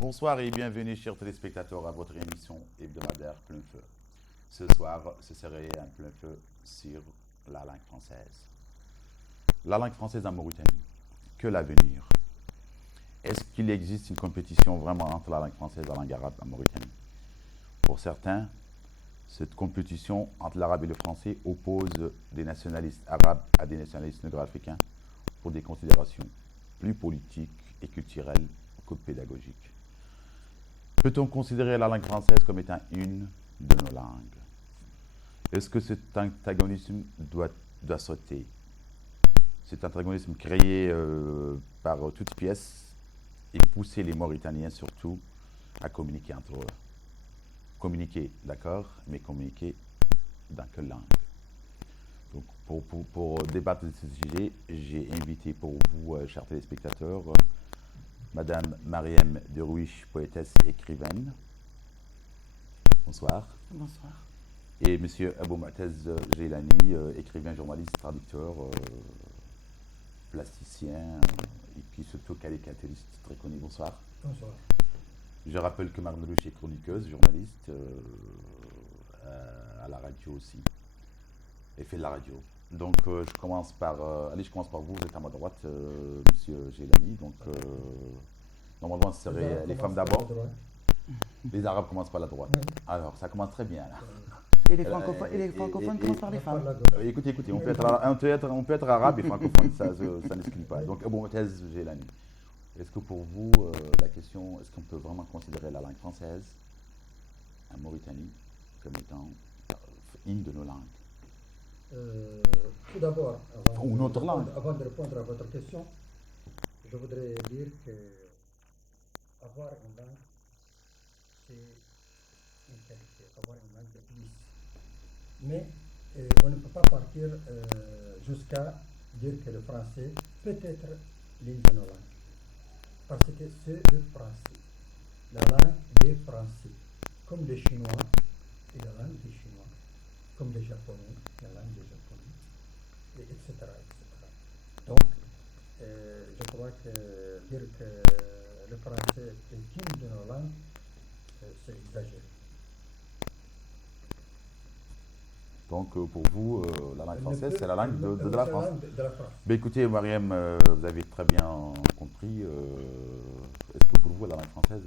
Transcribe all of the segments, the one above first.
Bonsoir et bienvenue, chers téléspectateurs, à votre émission hebdomadaire Plein Feu. Ce soir, ce serait un plein feu sur la langue française. La langue française en Mauritanie, que l'avenir? Est-ce qu'il existe une compétition vraiment entre la langue française et la langue arabe en Mauritanie? Pour certains, cette compétition entre l'arabe et le français oppose des nationalistes arabes à des nationalistes négro-africains pour des considérations plus politiques et culturelles que pédagogiques. Peut-on considérer la langue française comme étant une de nos langues? Est-ce que cet antagonisme doit sauter? Cet antagonisme créé par toutes pièces et pousser les Mauritaniens surtout à communiquer entre eux. Communiquer, d'accord, mais communiquer dans quelle langue? Donc, pour débattre de ce sujet, j'ai invité pour vous, chers téléspectateurs, Madame Mariam Derouiche, poétesse et écrivaine. Bonsoir. Bonsoir. Et Monsieur Abou Mu'taz Jeilani, écrivain, journaliste, traducteur, plasticien et puis surtout caricaturiste très connu. Bonsoir. Bonsoir. Je rappelle que Mariam Derouiche est chroniqueuse, journaliste à la radio aussi. Et fait de la radio. Donc je commence par vous, vous êtes à ma droite, Monsieur Jeilani. Donc normalement ce serait les femmes d'abord. Les Arabes commencent par la droite. Oui. Alors ça commence très bien là. Et les francophones commencent par les femmes. Écoutez, on peut être arabe et francophone, ça n'exclut pas. Donc Abou Mu'taz Jeilani, est-ce que pour vous la question, est-ce qu'on peut vraiment considérer la langue française en Mauritanie comme étant une de nos langues? Tout d'abord, avant de répondre à votre question, je voudrais dire que avoir une langue, c'est une qualité, avoir une langue de plus. Mais on ne peut pas partir jusqu'à dire que le français peut être l'une de nos langues. Parce que c'est le français, la langue des Français, comme les Chinois et la langue des Chinois, comme les Japonais, la langue des Japonais, etc., etc. Donc, je crois que dire que le français est une de nos langues, c'est exagéré. Donc, pour vous, la langue française, c'est la langue de la France. De la France. Mais écoutez, Mariam, vous avez très bien compris. Est-ce que pour vous, la langue française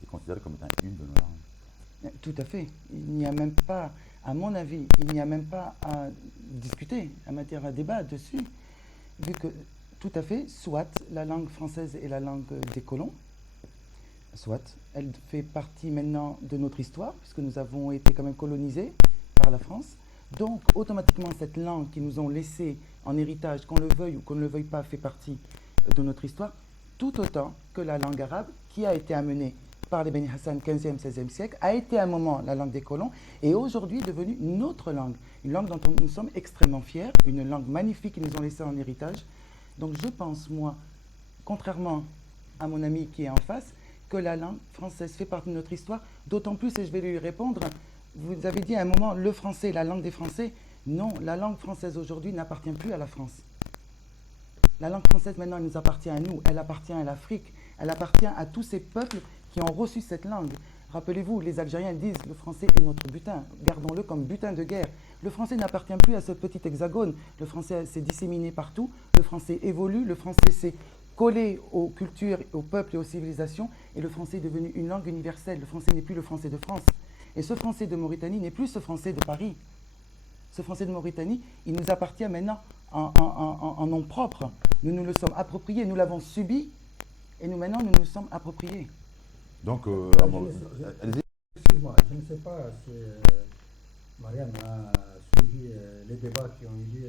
est considérée comme étant une de nos langues? Tout à fait. Il n'y a même pas, à mon avis, il n'y a même pas à discuter, à matière à débat dessus, vu que tout à fait, soit la langue française est la langue des colons, soit elle fait partie maintenant de notre histoire, puisque nous avons été quand même colonisés par la France. Donc, automatiquement, cette langue qu'ils nous ont laissée en héritage, qu'on le veuille ou qu'on ne le veuille pas, fait partie de notre histoire, tout autant que la langue arabe, qui a été amenée par les Beni Hassan 15e, 16e siècle, a été à un moment la langue des colons, et aujourd'hui devenue notre langue, une langue dont nous sommes extrêmement fiers, une langue magnifique qu'ils nous ont laissée en héritage. Donc je pense, moi, contrairement à mon ami qui est en face, que la langue française fait partie de notre histoire, d'autant plus, et je vais lui répondre, vous avez dit à un moment, le français, la langue des Français. Non, la langue française aujourd'hui n'appartient plus à la France. La langue française maintenant, elle nous appartient à nous, elle appartient à l'Afrique, elle appartient à tous ces peuples qui ont reçu cette langue. Rappelez-vous, les Algériens disent le français est notre butin, gardons-le comme butin de guerre. Le français n'appartient plus à ce petit hexagone, le français s'est disséminé partout, le français évolue, le français s'est collé aux cultures, aux peuples et aux civilisations, et le français est devenu une langue universelle. Le français n'est plus le français de France. Et ce français de Mauritanie n'est plus ce français de Paris. Ce français de Mauritanie, il nous appartient maintenant en nom propre. Nous nous le sommes appropriés, nous l'avons subi, et nous maintenant nous nous sommes appropriés. Donc, excuse-moi, je ne sais pas si Mariam a suivi les débats qui ont eu lieu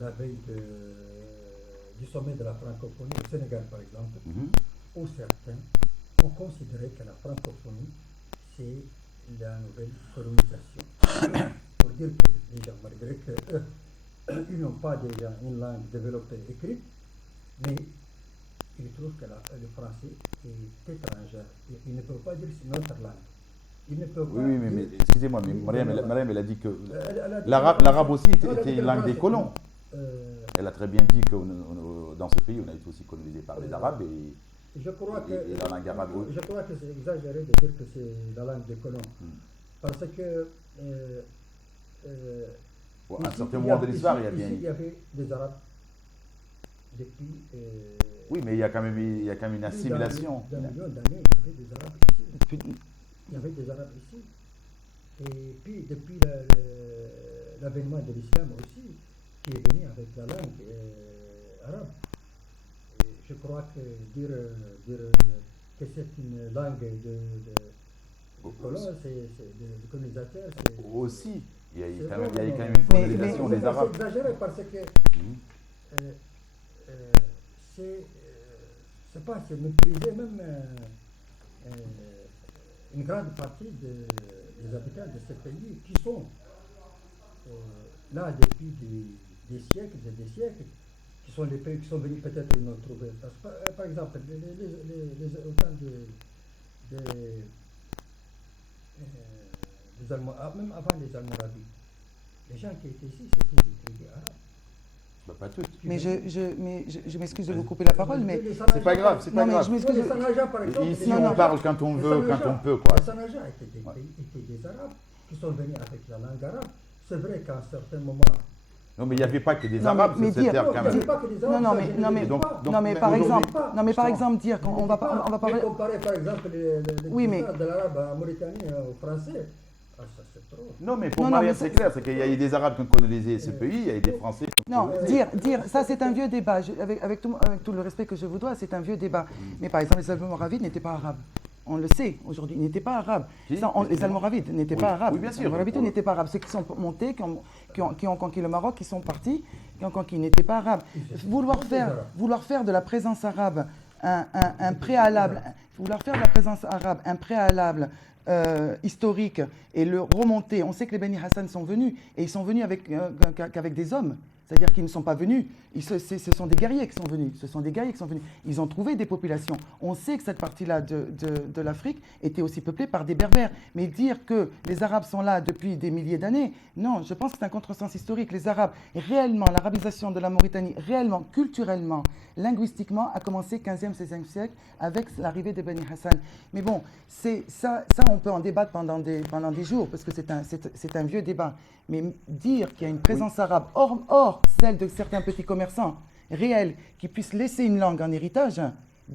la veille du sommet de la francophonie au Sénégal, par exemple, où certains ont considéré que la francophonie, c'est la nouvelle colonisation. Pour dire que, déjà, malgré qu'ils n'ont pas déjà une langue développée écrite, mais ils trouvent que le français est étranger. Ils ne peuvent pas dire c'est notre langue. Ils ne peuvent pas mais excusez-moi, mais Mariam, elle a dit que l'arabe aussi était une langue des colons. Elle a très bien dit que dans ce pays, on a été aussi colonisé par les Arabes Je crois que, et la langue arabe. je crois que c'est exagéré de dire que c'est la langue des colons. Parce que Bon, à un ici, certain il y moment a- de l'histoire, ici- il y a bien. ici, il y avait des Arabes depuis Oui, mais il y a quand même une assimilation. d'un million d'années, il y avait des Arabes ici. Depuis- Il y avait des Arabes ici. Et puis, depuis l'avènement de l'islam aussi, qui est venu avec la langue arabe. Et je crois que dire que c'est une langue de colons, de colonisateurs, c'est. Aussi, il y a eu C'est quand même, vrai, il y a eu quand non. même une Mais- colonisation Je des pense que Arabes. c'est exagéré parce que Mhm. c'est pas, c'est mépriser même une grande partie des habitants de ce pays qui sont là depuis des siècles et des siècles, qui sont les pays qui sont venus peut-être nous trouver. Parce que, par exemple, au temps des Allemands, même avant les Almoravides, les gens qui étaient ici, c'était des tribus arabes. Bah, pas toutes. Mais je m'excuse de vous couper la parole, mais C'est pas grave, c'est pas Non, mais grave. je m'excuse. Les Sanaja, par exemple. Ici, Non, on non. parle quand on veut, quand on peut, quoi. Les Sanaja étaient des Arabes qui sont venus avec la langue arabe. C'est vrai qu'à un certain moment. Non, mais il n'y avait pas que des Non, Arabes, mais c'est dire- terre quand il y avait même. pas que des non, Arabes, non, ça, mais je ne non, le mais dis pas. non, mais mais par aujourd'hui- exemple, non, mais par exemple dire Je ne qu'on le va dis pas. on va Mais parler. comparer par exemple Oui, mais- de l'arabe en Mauritanie au français, ça c'est trop. Non, mais pour Non, non, Marianne, mais c'est c'est- clair, c'est qu'il y a eu des Arabes qui ont colonisé ce pays, il y a eu des Français qui ont Non, colonisé. dire, ça c'est un vieux débat. Avec tout le respect que je vous dois, c'est un vieux débat. Mais par exemple, les Almoravides n'étaient pas arabes. On le sait aujourd'hui, ils n'étaient pas arabes. Qui Ça, les Almoravides n'étaient Oui. pas arabes. Oui, bien sûr. Les Almoravides n'étaient pas arabes. Ceux qui sont montés, qui ont conquis le Maroc, qui sont partis, qui ont conquis, n'étaient pas arabes. Vouloir faire de la présence arabe un préalable, vouloir faire de la présence arabe un préalable historique et le remonter. On sait que les Beni Hassan sont venus et ils sont venus qu'avec des hommes. C'est-à-dire qu'ils ne sont pas venus, ce sont des guerriers qui sont venus, Ils ont trouvé des populations. On sait que cette partie-là de l'Afrique était aussi peuplée par des Berbères. Mais dire que les Arabes sont là depuis des milliers d'années, non, je pense que c'est un contresens historique. Les Arabes, réellement, l'arabisation de la Mauritanie, réellement, culturellement, linguistiquement, a commencé 15e, 16e siècle avec l'arrivée des Beni Hassan. Mais bon, ça, on peut en débattre pendant des jours, parce que c'est un vieux débat. Mais dire qu'il y a une présence arabe hors celle de certains petits commerçants réels qui puissent laisser une langue en héritage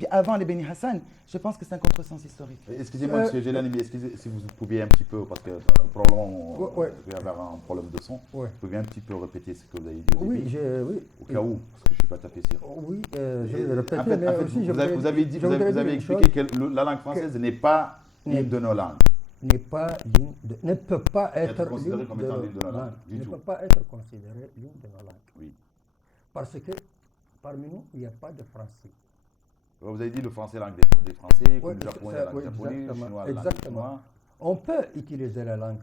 avant les Beni Hassan, je pense que c'est un contresens historique. Excusez-moi, M. Gélani, mais si vous pouviez un petit peu, parce que probablement Ouais. il va y avoir un problème de son, Ouais. vous pouvez un petit peu répéter ce que vous avez dit au début, Oui. au cas où, parce que je ne suis pas tapé sûr. Oui, je vais le répéter, En fait, mais aussi je vous avez voudrais- dit, je vous voudrais dire avez une expliqué chose que la langue française n'est pas l'une de nos langues. ne peut pas être considérée l'une comme de étant nos l'une de nos langues, du Ne tout. peut pas être considérée l'une de nos langues. Oui. Parce que parmi nous, il n'y a pas de français. Vous avez dit le français langue des Français, Oui, le japonais ça, la langue oui, japonaise, le exactement, chinois la langue exactement. chinoise. On peut utiliser la langue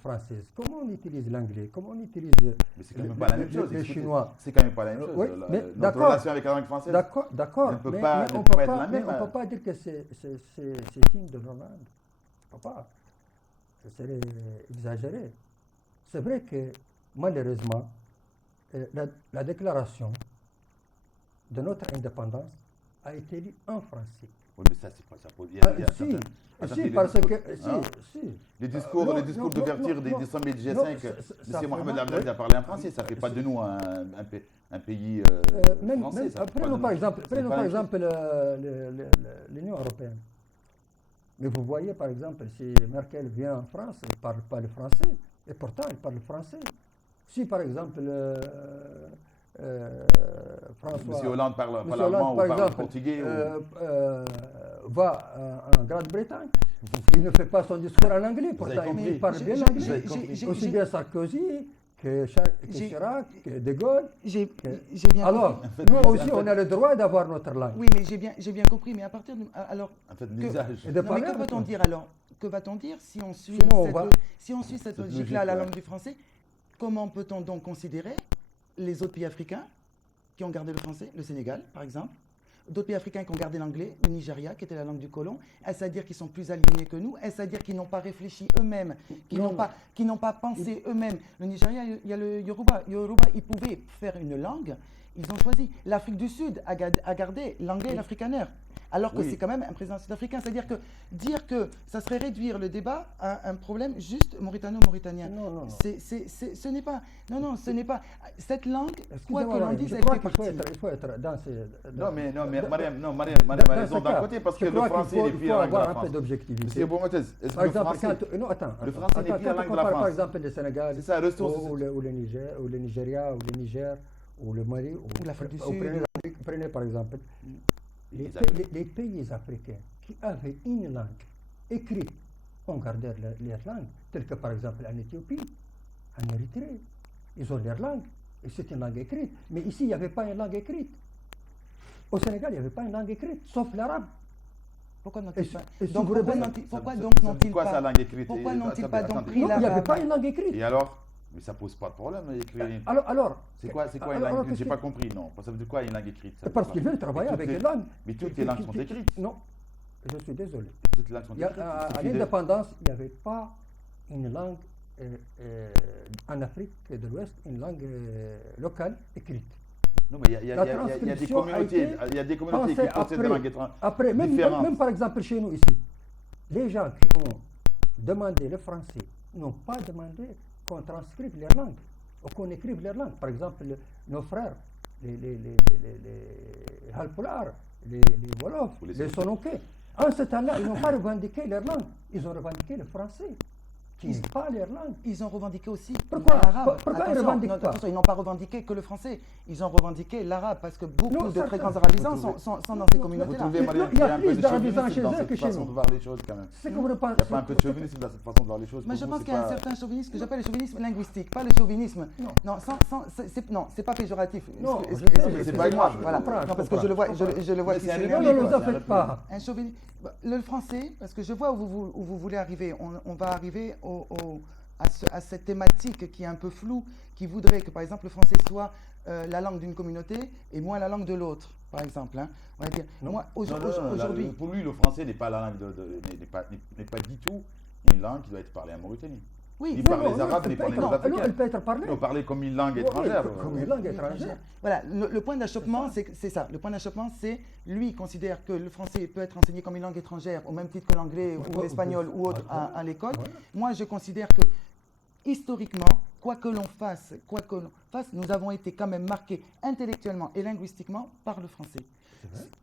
française. Comment on utilise l'anglais? Comment on utilise Mais c'est quand même pas la même chose. le écoutez, chinois? C'est quand même pas la même chose. Oui, mais Notre d'accord. relation avec la langue française. D'accord, ne peut mais, pas- mais ne on peut peut pas être la mais même. on peut pas dire que c'est une de nos langues. On peut pas. Ce serait exagéré. C'est vrai que malheureusement, la déclaration de notre indépendance a été lue en français. Oui, mais ça, c'est pas ça. Il y a Si, attendez, les parce discours- que hein? si. Les discours, Non, les discours non, d'ouverture non, des non. sommets du Non, G5, ça M. Mohamed fait Abdel mal. a parlé en français. Ça ne fait pas de nous un pays Même, français. ça fait pas prenons de par nous- exemple, c'est pas la même chose. l'Union européenne. Mais vous voyez par exemple, si Merkel vient en France, elle ne parle pas le français, et pourtant elle parle le français. Si par exemple François Monsieur Hollande parle Monsieur allemand Hollande, ou par parle exemple, portugais. va en Grande-Bretagne, il ne fait pas son discours en anglais, pourtant compris. il parle bien l'anglais. Aussi bien Sarkozy que Chirac, que De Gaulle. J'ai bien Alors, compris. nous aussi, on a le droit d'avoir notre langue. Oui, mais j'ai bien compris. Mais à partir de alors. En fait, l'usage. Et de Non, mais parler que avec va-t-on nous. dire alors? Que va-on dire si on suit Sinon, on cette, va- si on suit cette Cette logique-là à la logique, langue du français? Comment peut-on donc considérer les autres pays africains qui ont gardé le français, le Sénégal par exemple, d'autres pays africains qui ont gardé l'anglais, le Nigeria qui était la langue du colon? Est-ce à dire qu'ils sont plus alignés que nous? Est-ce à dire qu'ils n'ont pas réfléchi eux-mêmes, qu'ils n'ont pas pensé eux-mêmes? Le Nigeria, il y a le Yoruba. Yoruba, ils pouvaient faire une langue. Ils ont choisi. L'Afrique du Sud a gardé l'anglais et l'afrikaner. alors que Oui. c'est quand même un président sud-africain. C'est-à-dire que dire que ça serait réduire le débat à un problème juste mauritano-mauritanien. Non. Ce n'est pas. Non, ce n'est pas. Cette langue, quoi Excusez-moi, que l'on Mariam, dise, je elle crois fait qu'il partie. faut être dans ces... Non, mais Mariam dans a raison ce d'un cas, côté parce que je le crois qu'il français faut- est il pire faut langue de avoir la un peu France. d'objectivité. Monsieur Boumotez, est-ce que Par le exemple, français... non, attends. le français n'est plus la Quand langue on de la compare, par France. exemple, le Sénégal, C'est ça, ressources. ou le Nigeria, ou le Niger, ou le Mali, Ou l'Afrique du ou Sud. prenez par exemple les pays africains qui avaient une langue écrite, ont gardé leur langue, telle que par exemple en Éthiopie, en Érythrée, ils ont leur langue, et c'est une langue écrite. Mais ici, il n'y avait pas une langue écrite. Au Sénégal, il n'y avait pas une langue écrite, sauf l'arabe. Pourquoi n'ont-ils Et pas si vous donc pourquoi regardez- n'ont-ils pourquoi Ça- donc ça veut n'ont-ils dire quoi, pas sa langue écrite? pourquoi Et- n'ont-ils pas attendez, donc attendez. pris Non, il n'y avait l'arabe? pas une langue écrite. Et alors? Mais ça pose pas de problème d'écrire. Alors, C'est quoi une alors, langue? qu'est-ce J'ai que- pas compris, non. Ça veut dire quoi une langue écrite? Ça veut Parce dire qu'ils quoi? veulent travailler Mais avec toutes les langues. Mais toutes les langues sont écrites. Non, je suis désolé. Toutes les langues sont écrites. Il À suffit de- l'indépendance, il n'y avait pas une langue en Afrique de l'Ouest, une langue locale écrite. Non, mais il y a des transcription communautés, a été il y a des communautés qui pensée possèdent des langues étrangères. Après, différentes. même par exemple chez nous ici, les gens qui ont demandé le français n'ont pas demandé qu'on transcrive leur langue, ou qu'on écrive leur langue. Par exemple, nos frères, les Halpulaar, les Wolofs, Ou les les Soninké, en ce temps-là, ils n'ont pas revendiqué leur langue, ils ont revendiqué le français, qui n'est pas leur langue. Ils ont revendiqué aussi Pourquoi? l'arabe. Pourquoi ils Attention, revendiquent non, pas? attention, ils n'ont pas revendiqué que le français. Ils ont revendiqué l'arabe parce que beaucoup Non, de ça, très ça, grands vous arabisants trouvez- sont dans ces Vous communautés-là. trouvez, Non, Mariam, il y a qu'il y a un plus peu de d'arabisants chauvinisme chez dans eux cette que chez façon nous. de voir les choses quand même. C'est que vous ne Il n'y a pas un peu de pensez- chauvinisme dans cette façon de voir les choses. Mais Pour je vous, pense c'est qu'il y a un pas- certain chauvinisme que j'appelle le chauvinisme linguistique, pas le chauvinisme. Non. Non, c'est pas péjoratif. Non, Excuse- je sais, excusez-moi, mais c'est pas grave. Voilà. Je comprends, Non, parce je que je le vois, comprends. je le vois Mais qui c'est un s'énerve. Non, ennemi, ne quoi, nous en c'est un faites pas. Un chauvinisme. Le français, parce que je vois où vous voulez arriver. On va arriver à cette thématique qui est un peu floue, qui voudrait que, par exemple, le français soit la langue d'une communauté et moins la langue de l'autre, par exemple. Hein. On va dire, Non. moi, Non, aujourd'hui, pour lui, le français n'est pas la langue n'est pas du tout une langue qui doit être parlée en Mauritanie. oui, Ni non, par non, les Arabes, ni par les Africains. Elle peut être parlée. Non, parler comme une langue Oui, étrangère. comme une langue étrangère. Voilà, le point d'achoppement, c'est ça. Le point d'achoppement, c'est lui considère que le français peut être enseigné comme une langue étrangère, au même titre que l'anglais ou l'espagnol ou autre à l'école. Voilà. Moi, je considère que historiquement, quoi que l'on fasse, nous avons été quand même marqués intellectuellement et linguistiquement par le français.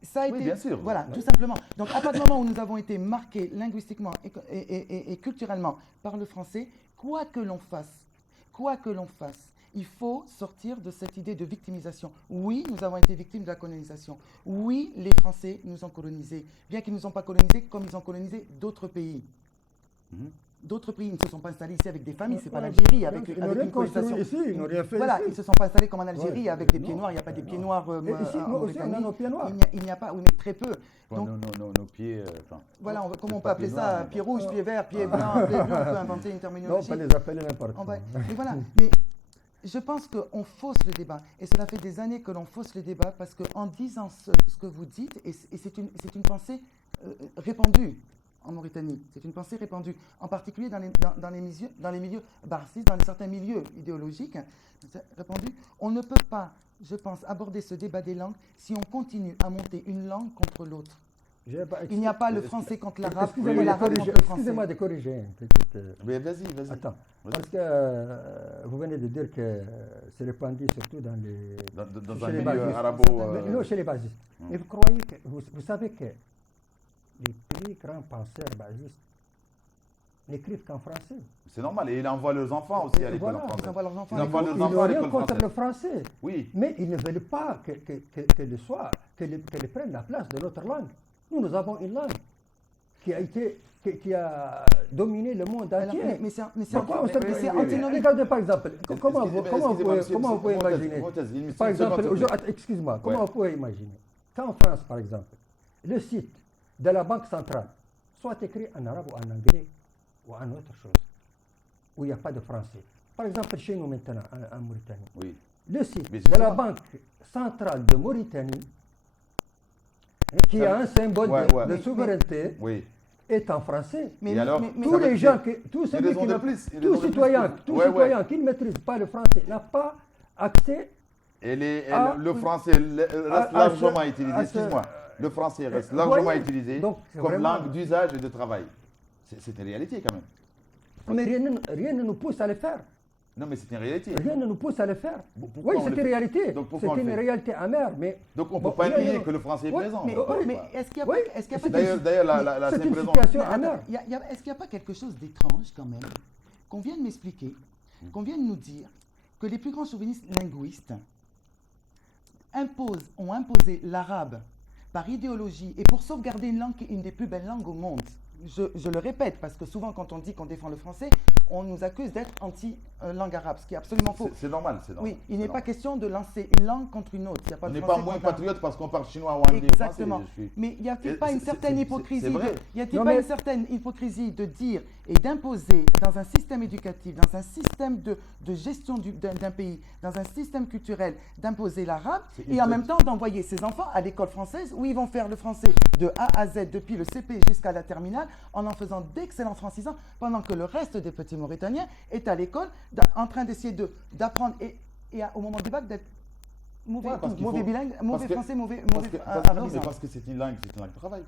Ça a Oui, été, bien sûr. voilà, Oui. tout simplement. Donc, à partir du moment où nous avons été marqués linguistiquement et culturellement par le français, quoi que l'on fasse, il faut sortir de cette idée de victimisation. Oui, nous avons été victimes de la colonisation. Oui, les Français nous ont colonisés, bien qu'ils ne nous ont pas colonisés comme ils ont colonisé d'autres pays. Mhm. D'autres pays ne se sont pas installés ici avec des familles, c'est pas Ouais, l'Algérie avec ils n'ont avec rien une colonisation. construit ici, ils n'ont rien fait Voilà, ici. ils ne se sont pas installés comme en Algérie Ouais, avec des non, pieds noirs, il n'y a pas des non. pieds noirs Et ici, en nous aussi, on a Mauritanie. nos pieds noirs. Il n'y a pas, ou mais très peu. Bon, Donc, nos pieds. Enfin, voilà, comment on peut pas appeler pieds ça, noirs, mais pied bon. rouge, pied vert, pied blanc, pied bleu, on peut inventer une Non, on terminologie. peut les appeler n'importe On va- quoi. mais voilà, mais je pense qu'on fausse le débat. Et cela fait des années que l'on fausse le débat parce qu'en disant ce que vous dites, et c'est une pensée répandue en Mauritanie, c'est une pensée répandue, en particulier dans les milieux barcistes, dans certains milieux idéologiques, c'est répandu. On ne peut pas, je pense, aborder ce débat des langues si on continue à monter une langue contre l'autre. Il n'y a pas le français contre l'arabe et l'arabe contre le français. Excusez-moi de corriger une petite. Mais vas-y. Attends, Vas-y. parce que vous venez de dire que c'est répandu surtout dans les. Dans chez un les milieu basistes. arabo. Non, chez les basistes. Hmm. Et vous croyez que. Vous savez que les plus grands penseurs basistes n'écrivent qu'en français. C'est normal. Et il envoie leurs enfants aussi à l'école Voilà, en français. Ils envoient leurs enfants Ils à envoient l'école. leurs Ils enfants n'ont à rien l'école contre le française. français. Oui. Mais ils ne veulent pas qu'elle prenne la place de notre langue. Nous avons une langue qui a dominé le monde Alors, entier. mais c'est Pourquoi on se mais c'est oui, oui. antinomique. Regardez par exemple, comment vous Excusez-moi, pouvez monsieur, imaginer Montez, une par seconde, exemple, s'il vous plaît. excuse-moi, comment Ouais. vous pouvez imaginer qu'en France, par exemple, le site de la Banque centrale soit écrit en arabe ou en anglais ou en autre chose, où il n'y a pas de français. Par exemple, chez nous maintenant, en Mauritanie, Oui. le site Mais de la justement. Banque centrale de Mauritanie, qui Ça a un symbole Ouais, ouais. de souveraineté, Oui. est en français. Et alors, Tous ça veut les dire- gens, tous une celui raison qui de n'a- plus, une tout raison de plus citoyen, pour- tout Ouais, citoyen ouais. qui ne maîtrise pas le français n'a pas accès Et Ah, le oui. français reste largement utilisé. Excuse-moi. le français reste vous largement voyez, utilisé donc, comme vraiment- langue d'usage et de travail. C'est une réalité quand même. Mais rien ne nous pousse à le faire. Non, mais c'est une réalité. Rien ne nous pousse à le faire. Pourquoi Oui, on c'est le une fait? réalité. Donc pourquoi on C'est le une fait? réalité amère, mais... Donc on ne Bon, peut pas rien nier ne- que le français est Ouais, présent. Mais est-ce qu'il n'y a, Oui, est-ce qu'il y a pas D'ailleurs, la c'est simple une raison. situation Mais attends, amère. est-ce qu'il n'y a pas quelque chose d'étrange quand même qu'on vienne m'expliquer, qu'on vienne nous dire que les plus grands chauvinistes linguistes ont imposé l'arabe par idéologie et pour sauvegarder une langue qui est une des plus belles langues au monde. Je le répète parce que souvent quand on dit qu'on défend le français, on nous accuse d'être anti-langue arabe, ce qui est absolument faux. C'est normal, c'est normal. Oui, il n'est c'est pas normal. question de lancer une langue contre une autre. Il y a pas On de n'est français pas moins contre un- patriote parce qu'on parle chinois ou anglais. Exactement. Français, je suis- Mais y a-t-il Et pas une c'est- certaine c'est hypocrisie vrai. Y a-t-il Non, pas mais- une certaine hypocrisie de dire et d'imposer dans un système éducatif, dans un système de gestion d'un pays, dans un système culturel, d'imposer l'arabe C'est et en hypocrite. même temps d'envoyer ses enfants à l'école française où ils vont faire le français de A à Z depuis le CP jusqu'à la terminale en faisant d'excellents francisants pendant que le reste des petits Mauritaniens est à l'école en train d'essayer d'apprendre et au moment du bac d'être mauvais, Ouais, parce qu'il mauvais faut- bilingue, parce mauvais que- français, mauvais Parce que, non, mais arabisant. parce que c'est une langue de travail.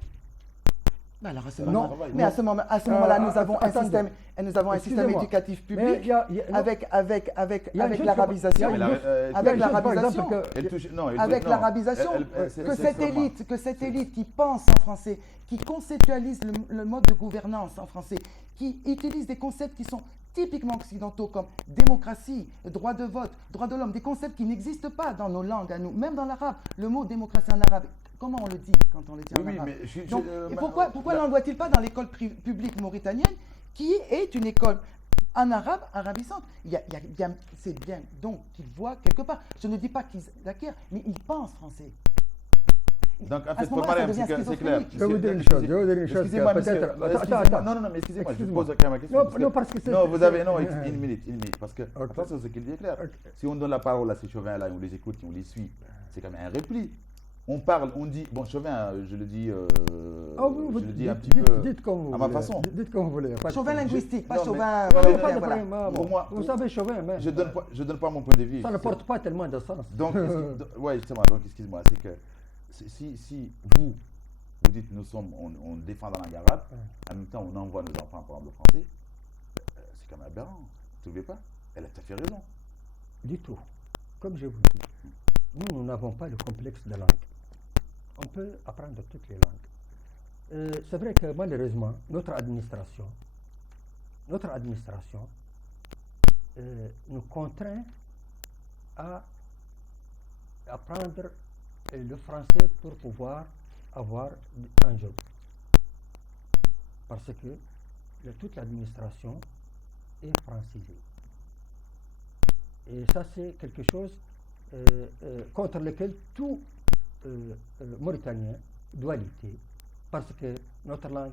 Ben alors à ce Non, moment, travail. mais à ce moment-là, nous avons un attendez. système, et nous avons un système Excusez-moi. éducatif Mais public il y a- non. avec Il y a une chose l'arabisation, que- il y a une chose- avec il y a une chose, par l'arabisation. exemple, que- Elle touche, non, elle Avec touche- non. l'arabisation, C'est que extrêmement- cette élite qui pense en français, qui conceptualise le mode de gouvernance en français, qui utilise des concepts qui sont typiquement occidentaux comme démocratie, droit de vote, droit de l'homme, des concepts qui n'existent pas dans nos langues à nous, même dans l'arabe. Le mot démocratie en arabe, comment on le dit quand on le dit en Oui, oui, arabe? mais Donc, et pourquoi là- l'envoie-t-il pas dans l'école publique mauritanienne, qui est une école en arabe, arabisante? C'est bien donc qu'ils voient quelque part. Je ne dis pas qu'ils acquièrent, mais ils pensent français. Donc, en À fait, ce moment-là, ça Mariam, devient c'est clair. schizophrénique. Je vais vous dire une chose, Excusez-moi, que monsieur. peut-être- Attends, Excusez-moi. attends. Non, non, mais excusez-moi, je Excuse-moi. pose quand même ma question. Non, parce que c'est- Non, vous avez. Non, c'est- une minute. Parce que, Ok. attention, ce qu'il dit est clair. Ok. Si on donne la parole à ces chauvins-là, on les écoute, on les suit, c'est quand même un repli. On parle, on dit. Bon, chauvin, je le dis. Ah oui, je vous le dis un petit dites- peu. dites comme vous à ma voulez. façon. Dites comme vous voulez. pas de Chauvin problème. linguistique, pas non, mais- chauvin. Non, Non, mais- mais pas de voilà. problème, ah, Pour bon. moi- Vous savez, chauvin, mais Je donne pas mon point de vue. ça ne porte pas tellement de sens. Donc, ouais, justement, donc, excuse-moi, c'est que si vous dites on défend la langue arabe, en même temps on envoie nos enfants apprendre le français, c'est quand même aberrant. Vous ne trouvez pas? Elle a tout à fait raison. Du tout. Comme je vous dis, nous n'avons pas le complexe de langue. On peut apprendre toutes les langues. C'est vrai que malheureusement, notre administration nous contraint à apprendre le français pour pouvoir avoir un job. Parce que toute l'administration est francisée. Et ça, c'est quelque chose contre lequel tout Mauritanien doit lutter. Parce que notre langue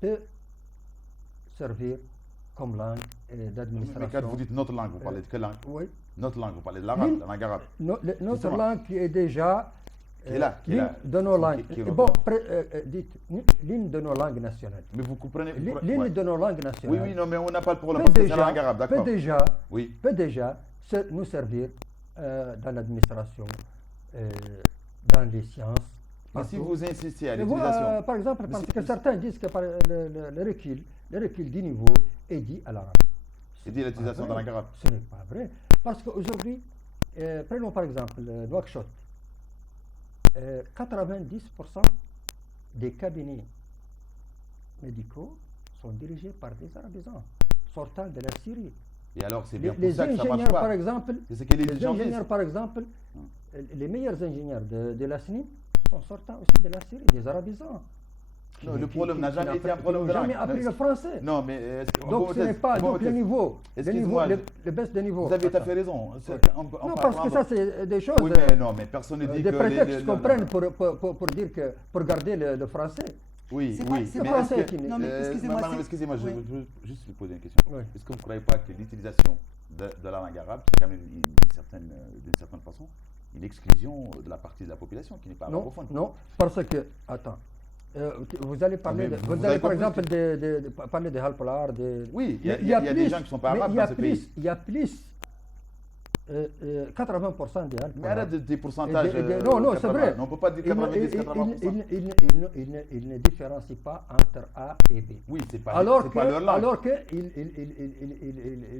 peut servir comme langue Mais quand d'administration. vous dites notre langue, vous parlez de quelle langue? Oui. Notre langue, vous parlez de l'arabe, L'une- la langue arabe. Notre Justement. langue qui est déjà Qui est là, qui est l'une là. de nos langues. Qui est Bon, dites, l'une de nos langues nationales. Mais vous comprenez? L'une ouais. de nos langues Oui, nationales oui, non, mais on n'a pas le problème peut parce que c'est la langue arabe, d'accord? Oui. peut déjà nous servir dans l'administration, dans les sciences. Mais si partout. vous insistez à Mais voilà, l'utilisation. par exemple, Mais parce si- que certains disent que le recul du niveau est dû à l'arabe. C'est dit l'utilisation de la langue arabe. Ce n'est pas vrai. Parce qu'aujourd'hui, prenons par exemple Nouakchott. 90% des cabinets médicaux sont dirigés par des arabisans sortant de la Syrie. Et alors, c'est bien pour Les ça que ça marche ingénieurs, par pas. exemple, C'est ce que les les gens disent. ingénieurs, par exemple, les meilleurs ingénieurs de la SNIM sont sortant aussi de la Syrie, des arabisans. Non, le problème n'a jamais été un problème Qui de n'ont jamais langue. appris le français. Non, mais Donc ce n'est pas donc le niveau, Excuse-moi, le baisse de niveau. vous avez tout à Attends. fait raison. Non, parce que ça c'est des choses, Oui, mais non, mais personne ne dit des que prétextes qu'on non, prenne non. pour dire que pour garder le français. Oui, C'est pas- oui. c'est mais pas est-ce ça que- qui n'est- Non, mais excusez-moi, madame, c'est- excusez-moi, je oui. veux juste vous poser une question. Oui. Est-ce que vous ne croyez pas que l'utilisation de la langue arabe, c'est quand même d'une certaine façon, une exclusion de la partie de la population qui n'est pas Non, arabophone? non, parce que attends, vous allez parler, Mais vous vous avez allez par compris exemple parler des Halpolar, Oui, il y a des gens qui ne sont pas arabes il y a dans ce pays. plus, il y a plus 80% des Halpes. Mais arrête des pourcentages. Non, c'est vrai. On ne peut pas dire 90-80%. Il ne différencie pas entre A et B. Oui, c'est pas leur langue. Alors que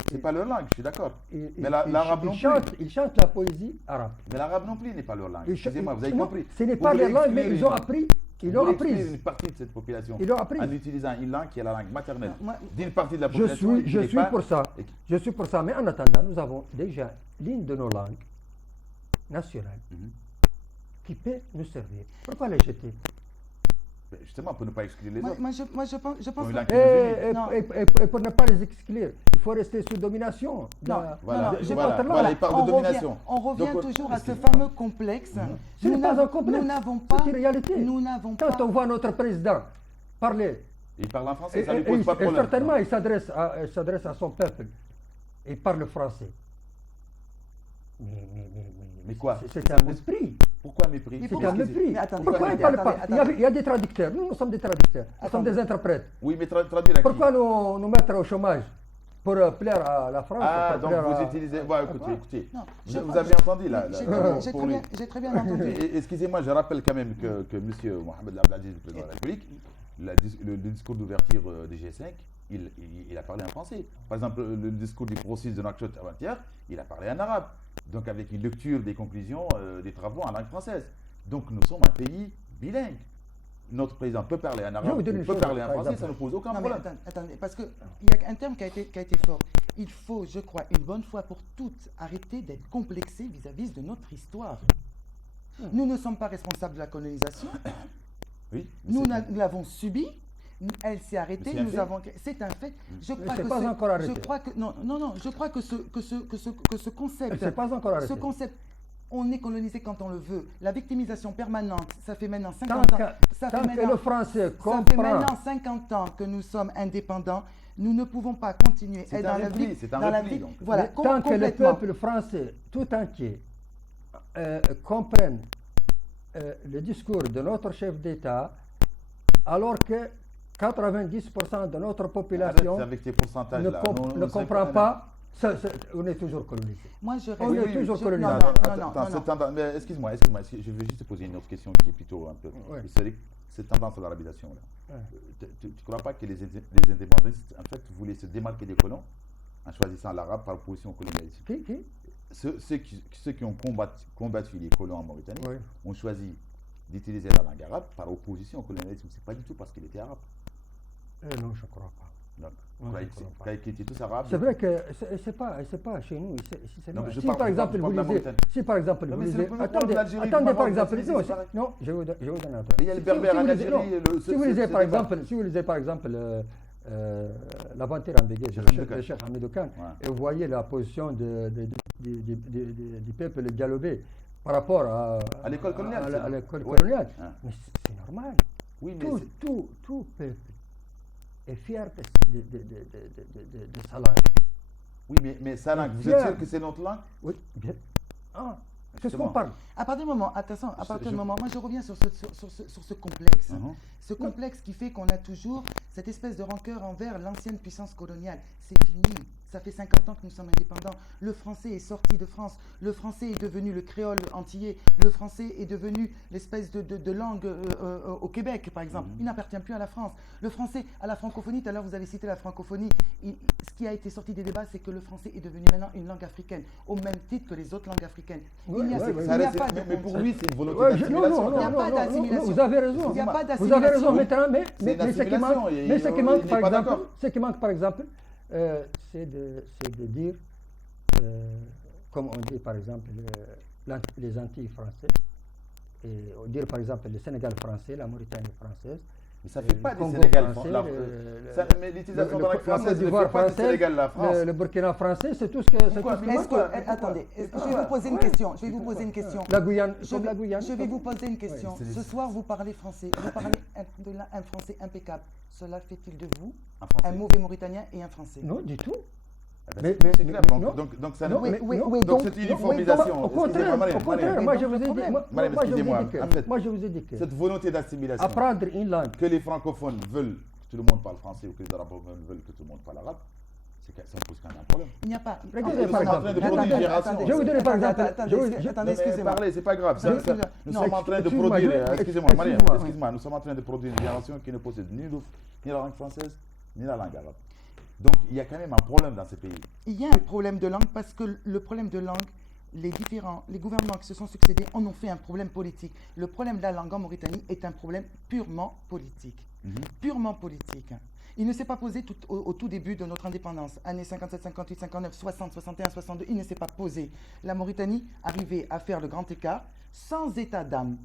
c'est pas leur langue, je suis d'accord. Mais l'arabe non plus. Ils chantent la poésie arabe. Mais l'arabe non plus n'est pas leur langue. Excusez-moi, vous avez compris. Ce n'est pas leur langue, mais ils ont appris. Ils l'ont apprise. Une partie de cette population Ils l'ont apprise. en utilisant une langue qui est la langue maternelle d'une partie de la population. Je suis pour ça. Je suis pour ça. Mais en attendant, nous avons déjà l'une de nos langues nationales qui peut nous servir. Pourquoi les jeter? Justement, pour ne pas exclure les autres. Moi, je pense Et pour ne pas les exclure, il faut rester sous domination. Voilà, il parle de domination. On revient toujours à ce fameux complexe. Ce n'est pas un complexe. Nous n'avons pas. C'est une réalité. Quand on voit notre président parler. Il parle en français, ça ne lui pose pas de problème. Certainement, il s'adresse à son peuple. Il parle français. Mais quoi? C'est un mépris. Pourquoi mépris? C'est un mépris. Mais attendez, pourquoi il ne parle pas? Il y a des traducteurs. Nous sommes des traducteurs. Nous sommes des interprètes. Oui, mais traduire à qui? Pourquoi nous mettre au chômage? Pour plaire à la France? Ah, donc vous utilisez... Bon, écoutez. Vous avez entendu là. J'ai très bien entendu. Excusez-moi, je rappelle quand même que M. Mohamed Abdelaziz, le président de la République, le discours d'ouverture du G5, il a parlé en français. Par exemple, le discours du processus de Nouakchott avant-hier, il a parlé en arabe. Donc avec une lecture des conclusions des travaux en langue française. Donc nous sommes un pays bilingue. Notre président peut parler en arabe, peut parler en français, ça ne pose aucun problème. Attendez, parce qu'il y a un terme qui a été fort. Il faut, je crois, une bonne fois pour toutes, arrêter d'être complexé vis-à-vis de notre histoire. Nous ne sommes pas responsables de la colonisation. Oui, nous l'avons subie. Elle s'est arrêtée, c'est un fait. Je crois que pas encore arrêté. Je crois que je crois que ce concept. C'est pas encore arrêté. Ce concept, on est colonisé quand on le veut. La victimisation permanente, ça fait maintenant 50 ans. Ça fait maintenant 50 ans que nous sommes indépendants. Nous ne pouvons pas continuer à être dans la vie. C'est un repli. Voilà, tant que le peuple français tout entier comprenne le discours de notre chef d'État, alors que 90% de notre population ne comprend pas, on est toujours colonisé. Moi, je on est toujours colonisé. Mais excuse-moi, je vais juste poser une autre question qui est plutôt un peu historique. Cette tendance à l'arabisation-là. Tu ne crois pas que les indépendantistes, en fait, voulaient se démarquer des colons en choisissant l'arabe par opposition au colonialisme? Ceux qui ont combattu les colons en Mauritanie ont choisi d'utiliser la langue arabe par opposition au colonialisme. Ce n'est pas du tout parce qu'il était arabe. Non, je ne crois pas. Donc, qu'ils étaient tous arabes. C'est vrai que c'est pas chez nous. Si par exemple vous lisez, attendez par exemple, non, je vous donne un autre. Il y a le berbère en Algérie. Si vous lisez par exemple l'aventure en béguet de Cheikh Hamidou Khan, et vous voyez la position du peuple dialobé par rapport à l'école coloniale. Mais c'est normal. Oui, mais tout peuple est fier de sa langue. Oui, mais sa langue, vous êtes sûr que c'est notre langue? Oui, bien. Qu'est-ce qu'on parle? À partir du moment, moi je reviens sur ce complexe. Ce complexe qui fait qu'on a toujours cette espèce de rancœur envers l'ancienne puissance coloniale. C'est fini. Ça fait 50 ans que nous sommes indépendants. Le français est sorti de France. Le français est devenu le créole antillais. Le français est devenu l'espèce de langue au Québec, par exemple. Il n'appartient plus à la France. Le français, à la francophonie, tout à l'heure vous avez cité la francophonie. Ce qui a été sorti des débats, c'est que le français est devenu maintenant une langue africaine, au même titre que les autres langues africaines. Mais pour lui, c'est une volonté d'assimilation. Il n'y a pas d'assimilation. Vous avez raison. Il n'y a pas d'assimilation. Vous avez raison, mais ce qui manque, par exemple, c'est de dire, comme on dit par exemple les Antilles français, et dire par exemple le Sénégal français, la Mauritanie française. Mais ça ne fait pas du Sénégal français. Mais l'utilisation de la langue française ne fait pas du Sénégal la France. Le Burkina français, c'est tout ce que... Attendez, je vais vous poser une question. La Guyane, comme la Guyane. Je vais vous poser une question. Ce soir, vous parlez français. Vous parlez un français impeccable. Cela fait-il de vous un mauvais Mauritanien et un Français? Non, du tout. C'est clair. Donc c'est une uniformisation. Au contraire, moi je vous ai dit que cette volonté d'assimilation, apprendre une langue que les francophones veulent que tout le monde parle français ou que les arabophones veulent que tout le monde parle arabe, Ça pose quand même un problème. Il n'y a pas. Regardez, En par fait, exemple, de produire une génération. je vais vous donner par exemple. Attendez, excusez-moi. Parlez, c'est pas grave. Nous sommes en train de excuse-moi, produire. je- Excusez-moi, Maria, excuse-moi. excuse-moi. Nous sommes en train de produire une génération qui ne possède ni la langue française, ni la langue arabe. Donc, il y a quand même un problème dans ces pays. Il y a un problème de langue parce que le problème de langue, les gouvernements qui se sont succédés en ont fait un problème politique. Le problème de la langue en Mauritanie est un problème purement politique. Purement politique. Il ne s'est pas posé au tout début de notre indépendance, années 57, 58, 59, 60, 61, 62, il ne s'est pas posé. La Mauritanie arrivait à faire le grand écart sans état d'âme.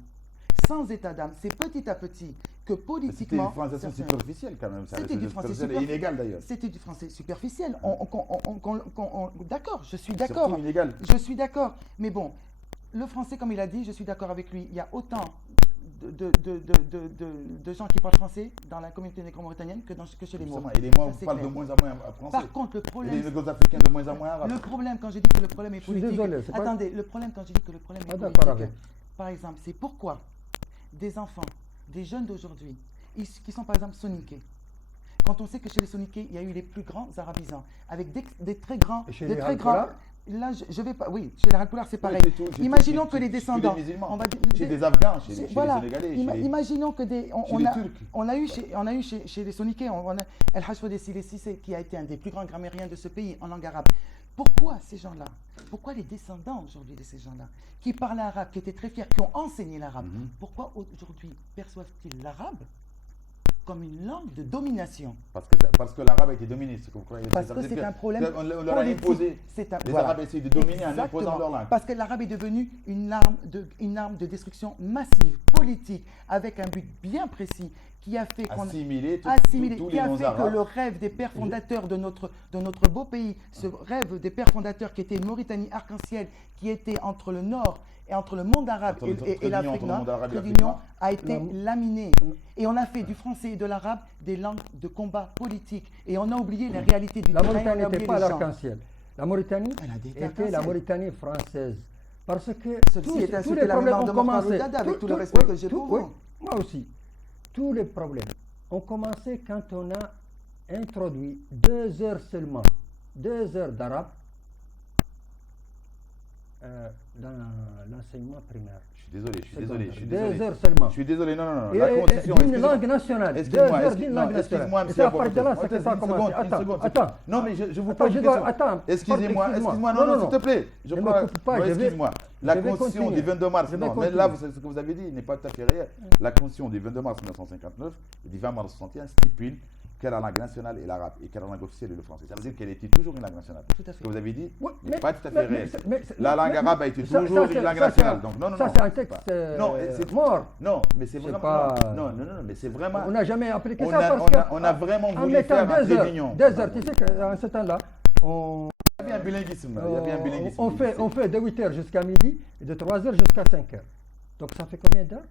Sans état d'âme. C'est petit à petit que C'était politiquement... une franciation superficielle quand même. C'était du français superficielle et inégale d'ailleurs. C'était du français superficiel. D'accord, je suis d'accord. Surtout inégal. Je suis d'accord. Mais bon, le français, comme il a dit, je suis d'accord avec lui. Il y a autant de gens qui parlent français dans la communauté négro-mauritanienne que chez les Maures. Et les Maures Ça, c'est parlent de clair. moins en moins français. Par contre, le Et les problème... Négro-Africains de moins en moins arabes. Le problème, quand je dis que le problème est suis politique... désolé, c'est pas- Attendez, le problème, quand je dis que le problème est D'accord politique... avec. Par exemple, c'est pourquoi des enfants, des jeunes d'aujourd'hui, qui sont par exemple soniqués, quand on sait que chez les soniqués, il y a eu les plus grands arabisants, avec des très grands... Et chez des les très grands. Halpoulars? Là, je vais pas... Oui, chez les Halpoulars, c'est pareil. Oui, c'est tout. Imaginons que les Chez descendants... les musulmans, on va dire- chez les Afghans, chez les voilà. Sénégalais, chez les... Imaginons que des... chez On les a, Turcs. on a eu chez les Soniqués, El Hachfodé Sissé, qui a été un des plus grands grammairiens de ce pays en langue arabe. Pourquoi ces gens-là, pourquoi les descendants aujourd'hui de ces gens-là, qui parlent arabe, qui étaient très fiers, qui ont enseigné l'arabe, pourquoi aujourd'hui perçoivent-ils l'arabe comme une langue de domination? Parce que l'arabe a été dominé, c'est ce que vous croyez. Parce Ça que veut dire c'est un problème on leur a politique. imposé. C'est un- Les voilà. Arabes essaient de dominer en Exactement. imposant leur langue. Parce que l'arabe est devenu une arme de destruction massive, politique, avec un but bien précis, qui a fait qu'on Assimiler tous qui les a fait que non-arabes. le rêve des pères fondateurs de notre beau pays, ce rêve des pères fondateurs qui était une Mauritanie arc-en-ciel, qui était entre le nord et entre le monde arabe Entre le trait et d'union l'Afrique entre le monde nord, arabe et trait l'Afrique d'union nord. a été laminé. Et on a fait du français et de l'arabe des langues de combat politique. Et on a oublié les réalités du La terrain, Mauritanie on a n'était oublié pas les gens. l'arc-en-ciel. La Mauritanie Elle a des était la arc-en-ciel. Mauritanie française. Parce que Ceci est tous insulter les la problèmes mémoire de ont Mokhtar commencé. Oudada, avec tout le oui, respect que j'ai pour oui, vous. moi aussi. Tous les problèmes ont commencé quand on a introduit 2 heures seulement, 2 heures d'arabe dans l'enseignement primaire. Je suis désolé. 2 heures seulement. Je suis désolé, non. Et La constitution, d'une excusez-moi. langue nationale. 2 Excuse-moi, heures d'une langue nationale. excuse-moi, Et monsieur c'est à partir de là Abou que ça a Une commencé. seconde. Attends. Non, mais je vous Attends, pose je une dois- question. attends, Excusez-moi, non, s'il te plaît. Je Ne me crois, coupe pas, non, je vais- excuse-moi. La je vais constitution continuer. du 22 mars, Je vais non, mais là, continuer. ce que vous avez dit n'est pas tout à fait réel. La constitution du 22 mars 1959 et du 20 mars 61 stipule que la langue nationale est l'arabe et que la langue officielle est le français. Ça veut dire qu'elle était toujours une langue nationale. Tout à fait. Ce que vous avez dit Oui, n'est pas tout à fait réel. mais- La langue arabe a été ça, toujours c'est- une langue ça, nationale. c'est- Donc, non. ça, c'est un c'est texte pas- non, c'est mort. Non, mais c'est C'est vraiment. pas- Non, mais c'est vraiment. On n'a jamais appliqué On ça a- parce on que. a- on a vraiment en voulu mettant faire un 2 trait heures. d'union. 2 heures, tu sais qu'en ce temps-là, on. Il y avait un bilinguisme. Il y avait un bilinguisme. On fait de 8 heures jusqu'à midi et de 3 heures jusqu'à 5 heures. Donc ça fait combien d'heures?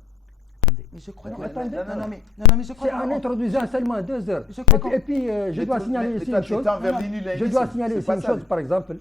Mais je crois Non, que... attendez. Non, mais je crois C'est en introduisant seulement 2 heures. Je crois Et puis, je dois signaler ici une chose. Je dois signaler ici une chose, par exemple.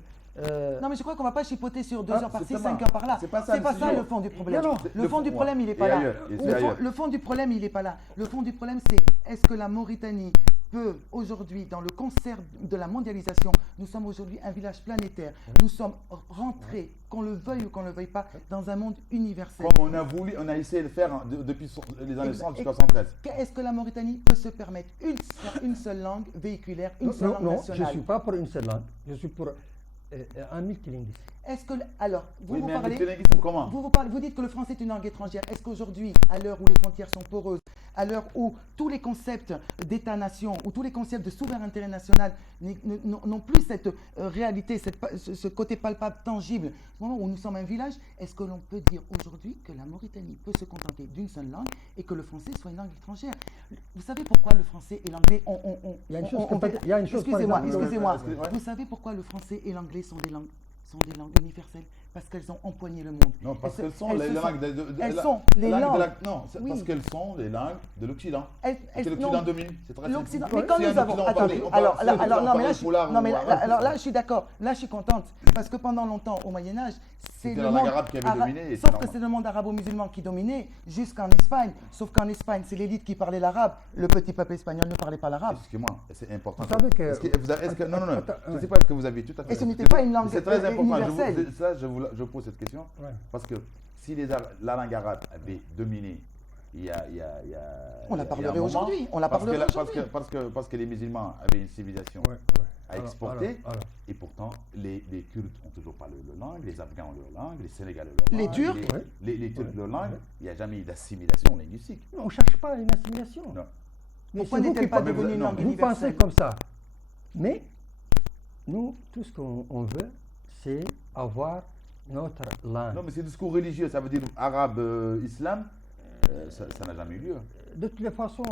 Non, mais je crois qu'on ne va pas chipoter sur 2 Ah, heures par-ci, c'est 5 pas- heures par là. c'est pas ça le sujet. le fond du problème. Non, non. Le fond du problème, il n'est pas Et là. ailleurs, et c'est ailleurs. Le fond du problème, il n'est pas là. Le fond du problème, c'est est-ce que la Mauritanie peut aujourd'hui, dans le concert de la mondialisation, nous sommes aujourd'hui un village planétaire. Nous sommes rentrés, qu'on le veuille ou qu'on ne le veuille pas, dans un monde universel. Comme on a essayé de le faire depuis les années 60 jusqu'à 113. Est-ce que la Mauritanie peut se permettre une seule langue véhiculaire, une seule langue Non, je nationale? ne suis pas pour une seule langue. Je suis pour un multilinguisme. Est-ce que, alors, Oui, vous mais un parlez, multilinguisme comment? vous dites que le français est une langue étrangère. Est-ce qu'aujourd'hui, à l'heure où les frontières sont poreuses, à l'heure où tous les concepts d'État-nation ou tous les concepts de souveraineté nationale n'ont plus cette réalité, ce côté palpable, tangible, au moment où nous sommes un village, est-ce que l'on peut dire aujourd'hui que la Mauritanie peut se contenter d'une seule langue et que le français soit une langue étrangère? Vous savez pourquoi le français et l'anglais Il y a une chose il y a une chose, par Excusez-moi, exemple, excusez-moi. excusez-moi. Vous savez pourquoi le français et l'anglais sont des langues universelles? Parce qu'elles ont empoigné le monde. Non, parce Elles qu'elles se- sont elles les se langues elles sont les langues. Non, c'est Oui. parce qu'elles sont les langues de l'Occident. Et que Non, l'Occident domine. C'est très simple. l'Occident. Si Mais quand un nous avons. Occident Attendez, on parle- alors, si là, un alors, Occident non, mais là, parlait je, poulard non, ou mais là, arabe, alors c'est là, ça. je suis d'accord. Là, je suis contente. Parce que pendant longtemps, au Moyen-Âge, c'est C'était le la langue monde. arabe qui avait dominé, et c'est Sauf que normal. c'est le monde arabo-musulman qui dominait jusqu'en Espagne. Sauf qu'en Espagne, c'est l'élite qui parlait l'arabe. Le petit peuple espagnol ne parlait pas l'arabe. Excusez-moi, c'est important. Vous savez que- Non, non, non. Attends, Je ne sais ouais. pas ce que vous avez tout à fait. Et ce n'était pas une langue C'est très important. universelle. Je pose cette question. Ouais. Parce que si la langue arabe avait dominé, il y a. On la il y a parlerait un moment, aujourd'hui, on la parce que parlerait parce que- aujourd'hui. parce que les musulmans avaient une civilisation Ouais, ouais. à Alors, exporter. alors. Et pourtant, les Kurdes ont toujours pas leur langue, les Afghans ont leur langue, les Sénégalais ont leur Les langue. Turcs Ouais. Les Turcs leur langue. Ouais. Il n'y a jamais eu d'assimilation linguistique. On ne cherche pas une assimilation. Non. Mais Pourquoi c'est vous n'est-elle qui pas pensez- devenue une non, langue Vous universelle? pensez comme ça. Mais nous, tout ce qu'on veut, c'est avoir notre langue. Non, mais c'est discours religieux, ça veut dire arabe, islam, ça n'a jamais eu lieu. De toutes les façons,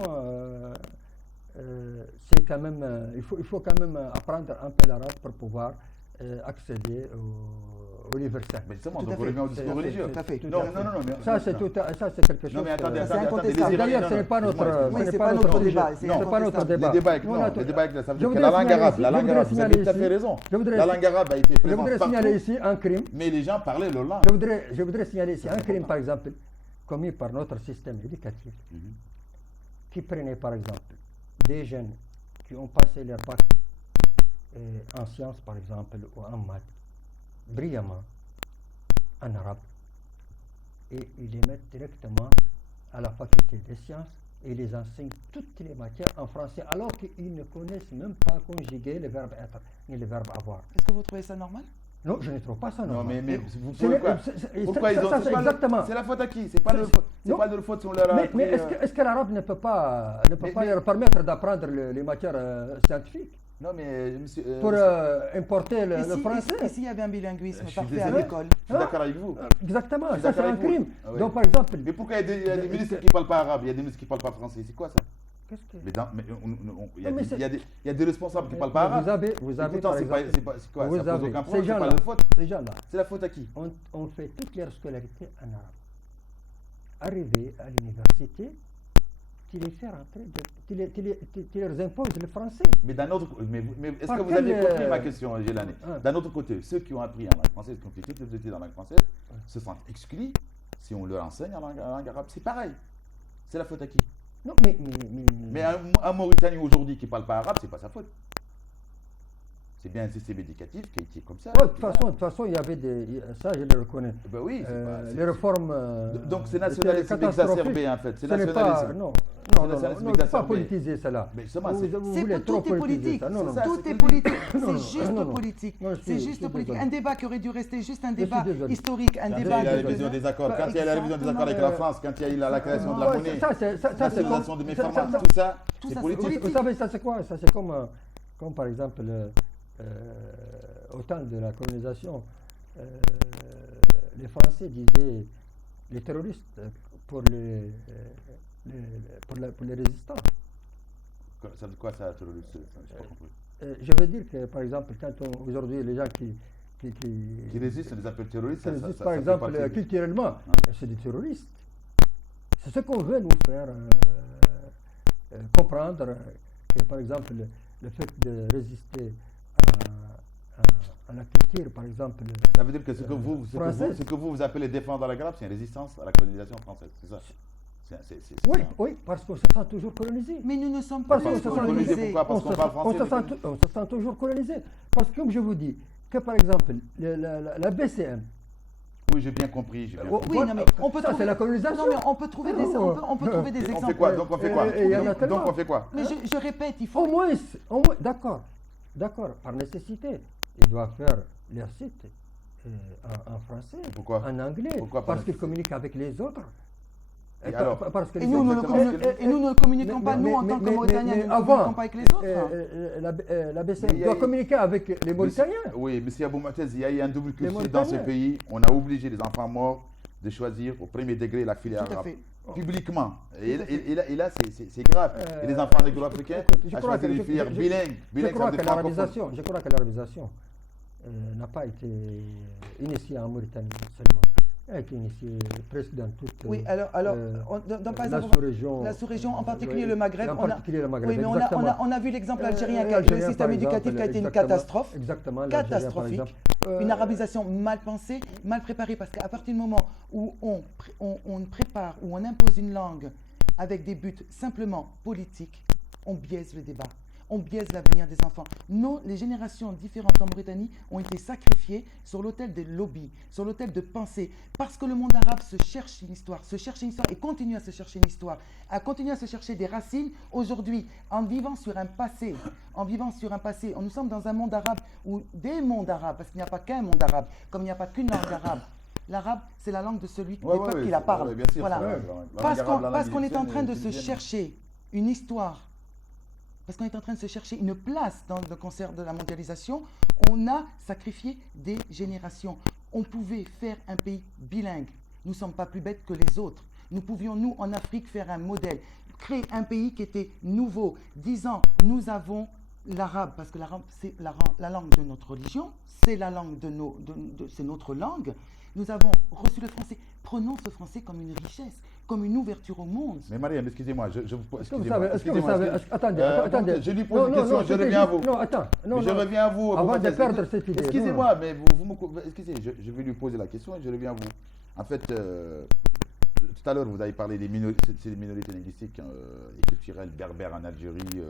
c'est quand même, il faut quand même apprendre un peu l'arabe pour pouvoir accéder au universel. Mais justement, Tout à donc on fait. revient au discours Tout à fait, religieux. tout à fait. Tout Non, à non, fait. non, mais Ça, c'est quelque chose. Non, mais attendez, C'est attendez, incontestable. D'ailleurs, ce n'est pas notre. Oui, ce n'est c'est pas pas notre sujet. débat, c'est Non, c'est pas notre incontestable. débat. les débats avec, Nous, on non, a- les débats avec, ça veut Je dire que voudrais la langue signaler arabe, ici- la je langue voudrais arabe, vous avez signaler tout à fait ici- raison. je voudrais- La langue arabe a été Je présente voudrais partout, signaler ici un crime. mais les gens parlaient leur langue. Je voudrais signaler ici un crime, par exemple, commis par notre système éducatif, Mhm. qui prenait, par exemple, des jeunes qui ont passé leur bac en sciences, par exemple, ou en maths, brillamment, en arabe, et ils les mettent directement à la faculté des sciences et les enseignent toutes les matières en français, alors qu'ils ne connaissent même pas conjuguer le verbe être ni le verbe avoir. Est-ce que vous trouvez ça normal? Non, je ne trouve pas ça Non, normal. mais vous C'est pouvez le- quoi c'est- Pourquoi ils ont ça, c'est c'est pas exactement. C'est la faute à qui C'est pas C'est- leur faute. C'est non. pas de leur faute si on leur a Mais appris, est-ce que l'arabe ne peut pas mais- leur permettre d'apprendre les matières scientifiques Non, mais monsieur. pour monsieur, importer le Et si- français? et s'il y avait un bilinguisme je suis parfait à désolé. l'école? Je suis d'accord avec vous. Exactement, Je suis ça c'est d'accord un avec vous. crime. Ah oui. Donc par exemple, Mais pourquoi il y a des Mais- ministres qui ne parlent pas arabe, il y a des ministres qui ne parlent pas français? C'est quoi ça? qu'est-ce que... Mais il y a Non, mais des- c'est- il y a des- il y a des responsables qui ne parlent pas arabe. Vous avez Et pourtant, par c'est pas- exemple, c'est pas- c'est quoi? vous Ça pose avez- aucun ces problème, c'est pas gens-là, leur faute. ces gens-là, C'est la faute à qui? on fait toute leur scolarité en arabe. Arrivé à l'université, tu les fais rentrer, tu leur imposes le français. Mais d'un autre mais est-ce Par que vous quel, avez compris ma question, Gélani? hein. D'un autre côté, ceux qui ont appris en langue française, qui ont fait toutes les études en langue française, se sentent exclus si on leur enseigne en langue arabe. C'est pareil. C'est la faute à qui? Non, Mais un Mauritanien aujourd'hui qui ne parle pas arabe, c'est pas sa faute. C'est bien un système éducatif qui est comme ça. Ouais, de toute façon, il y avait des. Ça, je le reconnais. Ben oui, Les réformes. Donc c'est étaient nationalisme catastrophiques. exacerbé en fait. C'est Ce n'est pas. nationalisme. Non, C'est non, nationalisme non, il ne faut pas exacerbé. politiser cela. Mais justement, Vous c'est- voulez trop Tout est politiser politique. ça. Non, non, ça, Tout c'est est politique. Non, C'est non, juste non, non. politique. Non, je C'est suis juste politique. désolé. Un débat qui aurait dû rester juste un suis débat désolé. historique, un Quand il y débat a eu la de- révision des accords, quand il y a eu la révision des accords avec la France, quand il y a eu la création de la Ouais, monnaie, ça, c'est la comme. civilisation de mes ça, formes, ça, tout ça, tout c'est ça, politique. c'est Vous savez, ça c'est quoi? Ça c'est comme par exemple au temps de la colonisation, les Français disaient les terroristes pour les résistants. Ça veut dire quoi ça, terroriste? Je n'ai pas compris. Je veux dire que par exemple, quand aujourd'hui les gens qui Qui résistent, on les appelle terroristes. qui ça- résistent, ça par fait exemple, partie de- culturellement, c'est des terroristes. C'est ce qu'on veut nous faire comprendre que, par exemple, le fait de résister à la culture, par exemple. Ça veut dire que ce que vous appelez défendre l'arabe, c'est une résistance à la colonisation française, c'est ça? C'est Oui, ça. oui, parce qu'on se sent toujours colonisé. Mais nous ne sommes pas Parce qu'on tous se sent colonisé, colonisés. pourquoi? Parce qu'on parle français, on se sent toujours colonisé. Parce que, comme je vous dis, que par exemple, la BCM, Oui, j'ai bien compris. J'ai bien Oh, compris. Oui, non, mais on peut ça, trouver- c'est la colonisation. Non, mais on peut trouver des, on peut trouver des On exemples. fait quoi? Donc on fait quoi? Et il y en a Donc tellement. on fait quoi? Mais je répète, il faut. Au moins, d'accord, par nécessité, ils doivent faire leur site en français, Pourquoi? en anglais, Pourquoi par parce qu'ils nécessité? communiquent avec les autres. Et alors Parce que Et les nous, autres- nous ne communiquons pas, nous, en tant que Mauritaniens, nous ne communiquons pas avec les autres. la Mais BCM il y a- doit communiquer avec les Mauritaniens. Oui, monsieur Abou Moutez, il y a eu un double cursus Mauritaniens. dans ce pays. On a obligé les enfants morts de choisir au premier degré la filière Tout à arabe. fait. Publiquement. Et Tout à fait. là, c'est grave. Et les enfants négro-africains écoute, je à crois choisir que- une filière bilingue. Je Bilingue, ça crois veut que dire francophone. l'arabisation n'a pas été initiée en Mauritanie seulement. Elle a été initiée presque dans toute Oui, alors par la exemple, sous-région. la sous-région, en particulier Oui, le Maghreb. en particulier le Maghreb, Oui, mais exactement. on a vu l'exemple algérien, le Algérien, système par exemple, éducatif qui a été une exactement, catastrophe. Exactement, l'Algérien, par Catastrophique. exemple. Une arabisation mal pensée, mal préparée, parce qu'à partir du moment où on prépare, où on impose une langue avec des buts simplement politiques, on biaise le débat. On biaise l'avenir des enfants. Les générations différentes en Mauritanie ont été sacrifiées sur l'autel des lobbies, sur l'autel de pensée, parce que le monde arabe se cherche une histoire et continue à se chercher une histoire, à continuer à se chercher des racines. Aujourd'hui, en vivant sur un passé, nous sommes dans un monde arabe ou des mondes arabes, parce qu'il n'y a pas qu'un monde arabe, comme il n'y a pas qu'une langue arabe. L'arabe, c'est la langue de celui des peuples qui la parle. Bien sûr, voilà. Parce qu'on est en train de se égyptienne. chercher une histoire. Parce qu'on est en train de se chercher une place dans le concert de la mondialisation, on a sacrifié des générations. On pouvait faire un pays bilingue. Nous ne sommes pas plus bêtes que les autres. Nous pouvions, nous, en Afrique, faire un modèle, créer un pays qui était nouveau, disant, nous avons l'arabe, parce que l'arabe, c'est la langue de notre religion, c'est la langue c'est notre langue. Nous avons reçu le français. Prenons ce français comme une richesse, comme une ouverture au monde. Mais Mariam, excusez-moi, Est-ce que vous savez, attendez. Je lui pose une question, je reviens à vous. Non, attends. Non, je reviens à vous. Avant de perdre cette idée. Excusez-moi, mais excusez, je vais lui poser la question et je reviens à vous. En fait, tout à l'heure, vous avez parlé des minorités linguistiques et culturelles berbères en Algérie,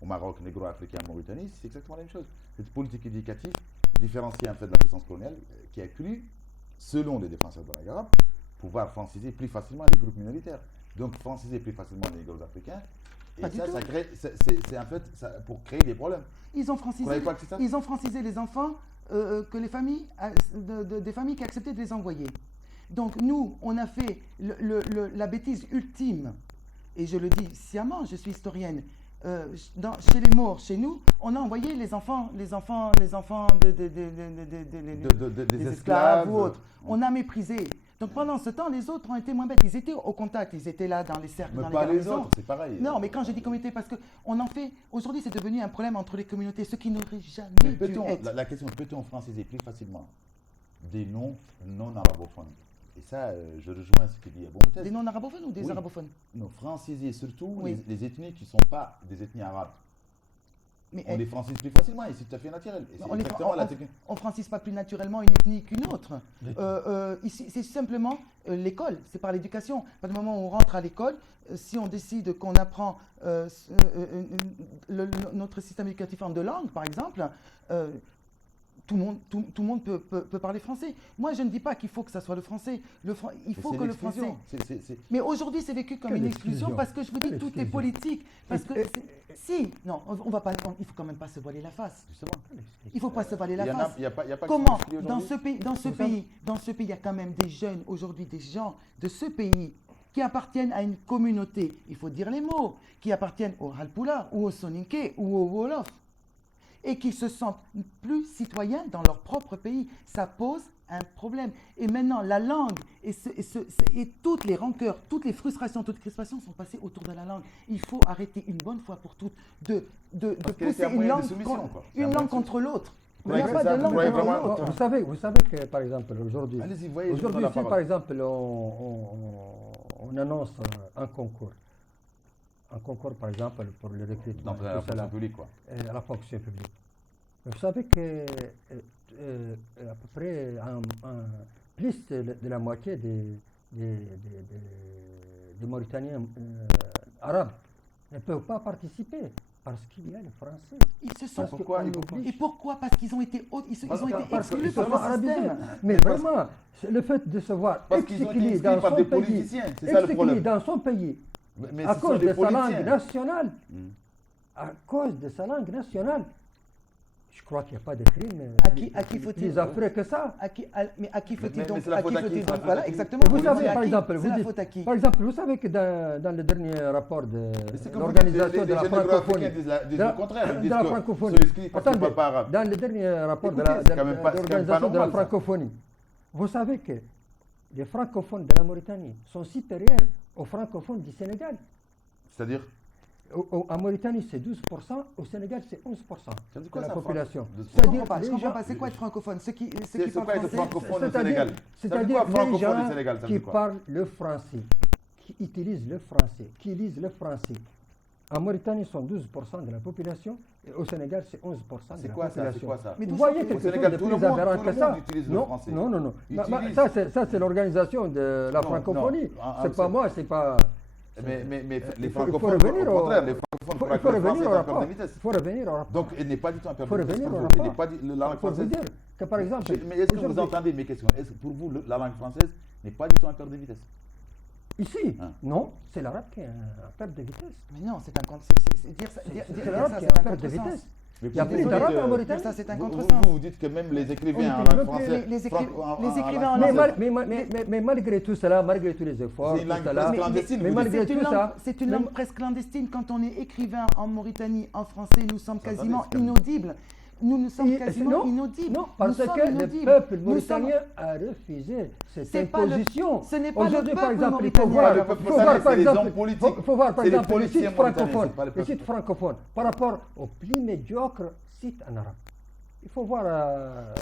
au Maroc, négro-africain, en Mauritanie. C'est exactement la même chose. Cette politique éducative différenciée en fait de la puissance coloniale qui a cru, selon les défenseurs de la langue arabe, pouvoir franciser plus facilement les groupes minoritaires. Donc franciser plus facilement les négros africains. Et ça crée, c'est en fait pour créer des problèmes. Ils ont francisé les enfants que les familles, des familles qui acceptaient de les envoyer. Donc nous, on a fait la bêtise ultime, et je le dis sciemment, je suis historienne. Chez les Maures, chez nous, on a envoyé les enfants des esclaves ou autres. On a méprisé. Donc pendant ce temps, les autres ont été moins bêtes. Ils étaient au contact, ils étaient là dans les cercles, dans les garnisons. Les autres, c'est pareil. Non, mais quand je dis communauté, parce que on en fait. Aujourd'hui, c'est devenu un problème entre les communautés, ce qui n'aurait jamais dû être. La question, peut-on franciser plus facilement des noms non arabophones? Et ça, je rejoins ce que dit Abou. Des non-arabophones ou des arabophones? Non, franciser surtout les ethnies qui ne sont pas des ethnies arabes. Mais on les francise plus facilement et c'est tout à fait naturel. On ne francise pas plus naturellement une ethnie qu'une autre. Ici, c'est simplement l'école, c'est par l'éducation. À partir du moment où on rentre à l'école, si on décide qu'on apprend notre système éducatif en 2 langues, par exemple, tout le monde peut parler français. Moi, je ne dis pas qu'il faut que ça soit le français. Il faut que le français... Mais aujourd'hui, c'est vécu comme une exclusion parce que je vous dis, tout est politique. Parce que non, on va pas. Il faut quand même pas se voiler la face. Justement. Il ne faut pas se voiler la face. Y a pas Comment dans ce pays, il y a quand même des jeunes aujourd'hui, des gens de ce pays qui appartiennent à une communauté. Il faut dire les mots, qui appartiennent au Halpoula ou au Soninké ou au Wolof. Et qui se sentent plus citoyens dans leur propre pays. Ça pose un problème. Et maintenant, la langue et toutes les rancœurs, toutes les frustrations, toutes les crispations sont passées autour de la langue. Il faut arrêter une bonne fois pour toutes de pousser une langue contre l'autre. Il n'y a pas de langue contre l'autre. Vous savez que, par exemple, aujourd'hui, si par exemple, on annonce un concours, par exemple, pour le recrutement. Dans la fonction publique, quoi. La fonction publique. Vous savez que à peu près plus de la moitié des Mauritaniens arabes ne peuvent pas participer parce qu'il y a le français. Ils se sont Et pourquoi? Parce qu'ils ont été exclus par le système. Mais vraiment, le fait de se voir exclus dans son pays, mais à cause de sa langue nationale, je crois qu'il n'y a pas de crime plus affreux que ça. Mais à qui faut-il donc? Voilà, exactement. Vous savez, par exemple, vous savez que dans le dernier rapport de l'organisation de la francophonie, dans le dernier rapport de l'organisation de la francophonie, vous savez que les francophones de la Mauritanie sont supérieurs aux francophones du Sénégal. C'est-à-dire? En Mauritanie, c'est 12%, au Sénégal, c'est 11% Ça veut dire de quoi, la ça, population. de- Je C'est-à-dire comprends pas, je les comprends gens- pas. C'est quoi être francophone? Ceux qui C'est parlent quoi être français? francophone au C'est-à-dire Sénégal? Ça veut dire c'est-à-dire quoi, les francophone au gens Sénégal, ça veut qui dire quoi? parlent le français, qui utilisent le français, qui lisent le français. En Mauritanie, sont 12% de la population, et au Sénégal, c'est 11% de C'est la quoi ça? population. C'est quoi ça? Mais Vous d'où voyez ça quelque Au chose Sénégal, de tout le plus monde- aberrant tout le que ça? monde utilise le Non, français. non, non, non. Utilise. Ça, c'est l'organisation de la Non, francophonie. non. Ah, C'est pas c'est- moi, c'est pas... Mais les il faut francophones, revenir au au- contraire, les francophones Il croient que faut le français revenir est au un perte rapport. de vitesse. Il faut revenir au rapport. Donc, il n'est pas du tout un Il perte faut de vitesse revenir pour au vous. rapport. Il n'est pas la langue Il faut vous française. dire que, par exemple... Mais est-ce que vous aujourd'hui- entendez mes questions? Est-ce que pour vous, la langue française n'est pas du tout un perte de vitesse? Ici, Hein. non, c'est l'arabe qui est un perte de vitesse. Mais non, c'est un contre. Dire ça, dire C'est ça, l'arabe qui est c'est un un perte de contresens. vitesse. Mais Il y a vous plus dites d'arabe que- en Mauritanie. Ça, c'est un vous- contresens. vous dites que même les écrivains On en utilise langue même française. les en écrivains en langue Mais, française. mais malgré tout cela, malgré tous les efforts, C'est une tout langue cela, presque clandestine, mais vous dites. malgré tout ça, C'est une même- langue presque clandestine. Quand on est écrivain en Mauritanie, en français, nous sommes Ça, quasiment attendez, c'est quand même- inaudibles. Nous sommes Et- quasiment non, inaudibles. Non, parce Nous sommes que le inaudibles. peuple Nous sommes- mauritanien a refusé cette C'est pas le- imposition. ce n'est pas le Aujourd'hui, par peuple exemple, il faut mauritanien. voir, Le peuple faut voir, mauritanien, par c'est les exemple, hommes politiques. faut voir, par C'est les exemple, les politiciens sites mauritaniens, francophones, c'est pas le les peuple. sites francophones, par rapport aux plus médiocres sites en arabe. Il faut voir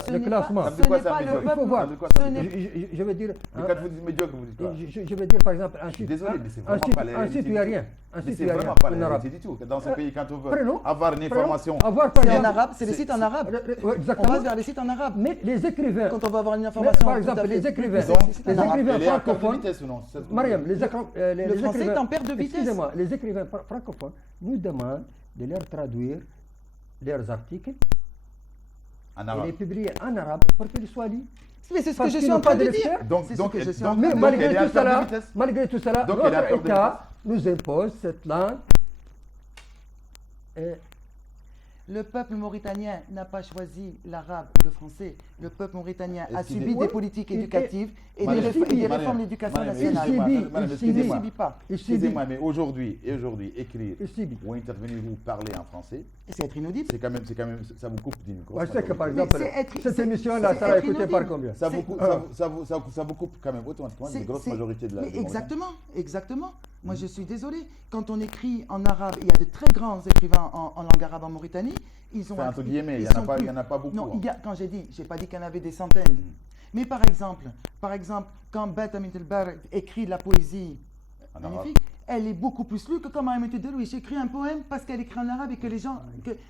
Ce le n'est classement. pas- Ça ce veut dire quoi, n'est ça, pas médiocre? le peuple. Il faut voir. Ça veut dire quoi, Ce ça, n'est- médiocre? Je veux dire, Mais quand vous dites médiocre, vous dites quoi? je veux dire, par exemple, un site, désolé, mais c'est un vraiment site, pas la un réalité site où il n'y a du tout. rien. Un Mais site où c'est il n'y a vraiment rien. pas en la arabe. réalité du tout. Dans ce pays, quand on veut Prenons- avoir une prenons- information, avoir, par C'est en exemple, arabe, c'est les c'est- sites en arabe. ouais, On exactement. passe vers les sites en arabe. Mais les écrivains, Quand on veut avoir une mais, information. par tout exemple, à fait- les écrivains, c'est- donc, c'est les en arabe. écrivains elle est en perte de francophones, vitesse ou non? C'est ça que vous Mariam, dites. les Le français est en perte de vitesse. Excusez-moi, les écrivains francophones nous demandent de leur traduire leurs articles En et arabe. les publier en arabe pour qu'ils soient lus. Mais c'est ce que Parce je qu'ils suis n'ont en train pas de de dire. lecteurs. Donc, C'est ce donc, que je suis donc, en Mais train de donc, dire. elle est à perte de vitesse. malgré tout cela, Donc, elle est à notre perte de État nous impose cette langue. Et Le peuple mauritanien n'a pas choisi l'arabe, le français. Le peuple mauritanien a Est-ce qu'il subi est- des politiques il est- éducatives et Mariam, des Mariam, réformes d'éducation Mariam, nationale. excusez-moi, Il Mariam, subit, Il ne excusez-moi. subit pas. il subit. Excusez-moi, mais aujourd'hui, écrire Il subit. ou intervenir ou parler en français, Et c'est être inaudible. c'est quand même, ça vous coupe d'une grosse Moi, je sais que par majorité. exemple, c'est être- cette c'est- émission-là, c'est ça l'a être écouté par inaudible. combien Ça vous, c'est- coupe, ça vous coupe quand même automatiquement C'est- une grosse c'est- majorité de la mais des Mauritaniens. exactement, exactement. Moi, je suis désolé. Quand on écrit en arabe, il y a de très grands écrivains en langue arabe en Mauritanie. Ils ont Enfin, entre guillemets, il ils y en a sont pas- plus- il y en a pas beaucoup, Non, hein. quand j'ai pas dit qu'il y en avait des centaines. Mais par exemple, quand Beth Amit El-Bar écrit de la poésie En magnifique, elle est beaucoup plus lue que comme Ahmed Delouis. J'écris un poème parce qu'elle écrit en arabe et que les gens,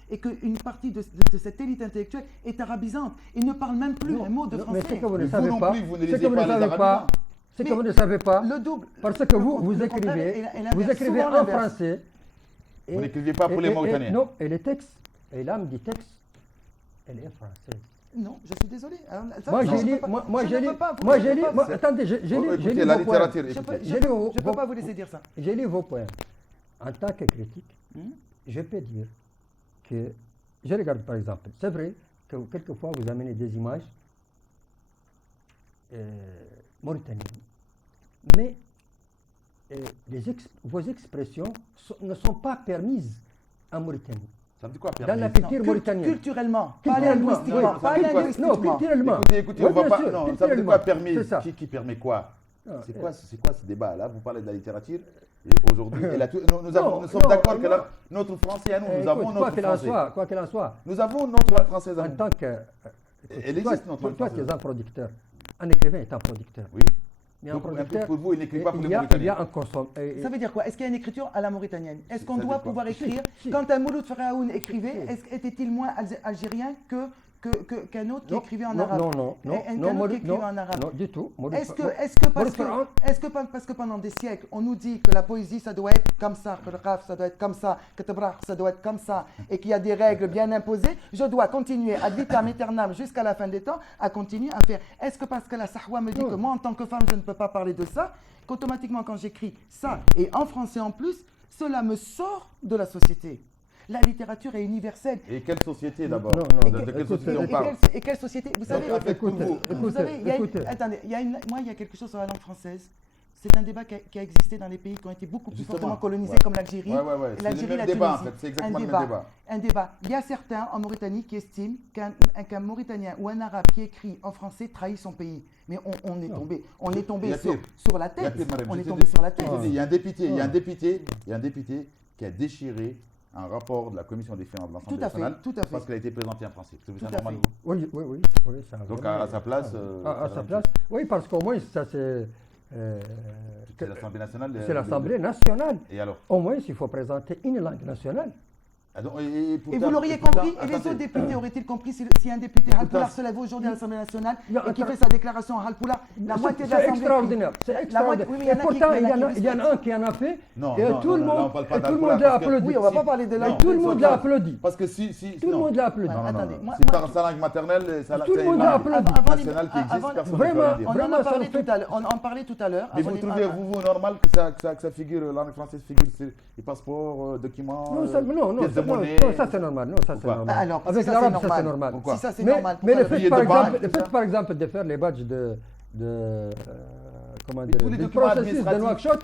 et qu'une partie de cette élite intellectuelle est arabisante et ne parle même plus un mot de Non, mais français. ce que vous ne Mais vous savez non pas, plus, vous ne ce lisez que vous pas ne les savez pas, arabes. ce que Mais vous ne savez pas, Le double. parce que vous le contraire écrivez, et l'inverse, vous écrivez souvent en l'inverse. français. Vous n'écrivez pas pour les Mauritaniens. Non, et les textes, et l'âme du texte, elle est française. Non, je suis désolé. Alors, ça, Moi, je j'ai peux lu, pas- moi, je j'ai ne lu, peux pas- moi, je j'ai ne lu, peux moi, pas- attendez, j'ai lu Écoutez, la vos poèmes. littérature, Je écoutez. J'ai lu vos- ne peux pas vous laisser dire ça. J'ai lu vos poèmes. En tant que critique, Hmm? je peux dire que, je regarde par exemple, c'est vrai que quelquefois vous amenez des images mauritaniennes, mais vos expressions ne sont pas permises en Mauritanie. Ça veut dire quoi, Dans la permis? culture mauritanienne. Culturellement, pas Culturellement, linguistiquement. oui. Pas Ça veut dire quoi? linguistiquement. Non, culturellement. Écoutez, Oui, on va bien pas. sûr, Non, ça veut dire culturellement. quoi permis? C'est ça. Qui permet quoi? Non, C'est quoi ce débat-là? Vous parlez de la littérature. Et aujourd'hui, nous sommes non, d'accord que non. notre français à nous, nous Écoute, avons notre français. quoi qu'il en soit, Nous avons notre langue française à en nous. tant que... Elle toi, existe, notre langue toi, tu française. es un producteur. Un écrivain est un producteur. Oui. Mais un Donc, producteur, pour vous, il n'écrit pas pour les il y a Mauritaniens. un consommateur. Ça veut dire quoi? Est-ce qu'il y a une écriture à la mauritanienne? Est-ce qu'on Ça veut doit dire quoi? pouvoir écrire? Si. Quand un Mouloud Faraoun écrivait, Si. était-il moins algérien qu'un autre qui écrivait en non, arabe? non, non, non, Un non, autre qui écrivait en arabe? non, du tout. Est-ce que Maurice Pharaon, parce que pendant des siècles, on nous dit que la poésie, ça doit être comme ça, que le raf, ça doit être comme ça, que Tabrach, ça doit être comme ça, et qu'il y a des règles bien imposées, je dois continuer ad vitam aeternam jusqu'à la fin des temps, à continuer à faire. Est-ce que parce que la Sahwa me dit Non. que moi, en tant que femme, je ne peux pas parler de ça, qu'automatiquement, quand j'écris ça, et en français en plus, cela me sort de la société? La littérature est universelle. Et quelle société d'abord? Non, non, De quelle écoute, société on Et parle? quelle société? Vous savez, en fait, pour vous, vous savez, il y a une- écoutez. attendez, moi, il y a quelque chose sur la langue française. C'est un débat qui a existé dans les pays qui ont été beaucoup plus Justement, fortement colonisés, ouais. comme l'Algérie. Ouais. C'est le L'Algérie, même la débat, en Tunisie. fait. C'est exactement Un le débat. même débat. Un débat. Il y a certains en Mauritanie qui estiment qu'un Mauritanien ou un Arabe qui écrit en français trahit son pays. Mais on est Non. tombé, Il y a pire. sur la Il y a tête. pire, madame. On Je est te tombé dis- sur la tête. je te dis, il y a un député qui a déchiré un rapport de la commission des finances de l'Assemblée nationale parce qu'il a été présenté en français. Vous trouvez ça normal, vous? Oui, ça a Donc vraiment- à sa place... à sa place, oui, parce qu'au moins, ça c'est... c'est l'Assemblée nationale. c'est l'Assemblée nationale. Et alors? Au moins, il faut présenter une langue nationale. Ah, donc, Et pourtant- vous l'auriez pourtant- compris, et les attendez. autres députés auraient-ils compris si un député Halpoula se lève aujourd'hui à l'Assemblée nationale et qui fait sa déclaration à Halpoula, la moitié de C'est l'Assemblée... extraordinaire. C'est extraordinaire. oui, mais il y en Et a pourtant, qui- il y en a respectent. un qui en a fait. Non, et non, tout non, le non, là, on monde parle pas et tout le d'Halpoula monde l'a parce que- applaudi. Oui, on va pas parler de la... Non, Tout le monde l'a Sultan. applaudi. Parce que si... Tout le non. monde l'a applaudi. Non, non, non. Attendez, moi- Si moi- par sa langue maternelle, ça Tout le c'est monde une l'a langue applaudi. nationale qui existe, Avant- personne Vraiment, ne peut le dire. On en Vraiment, a ça parlé nous fait- tout à l'heure. On en parlait tout à l'heure. Mais vous Avant- trouvez, vous, normal que ça figure, la langue française figure sur les passeports, documents, Non, ça, non, pièces de non, monnaie? non, ça c'est normal. Non, ça c'est Pourquoi? normal. Alors, Avec si ça, l'arabe, c'est ça c'est normal. normal. Pourquoi? Si ça c'est Mais, normal. mais le pourquoi fait, le par billet de exemple, banque, le tout ça fait, par exemple, de faire les badges comment dire, tous les du documents processus de administratifs. Nouakchott,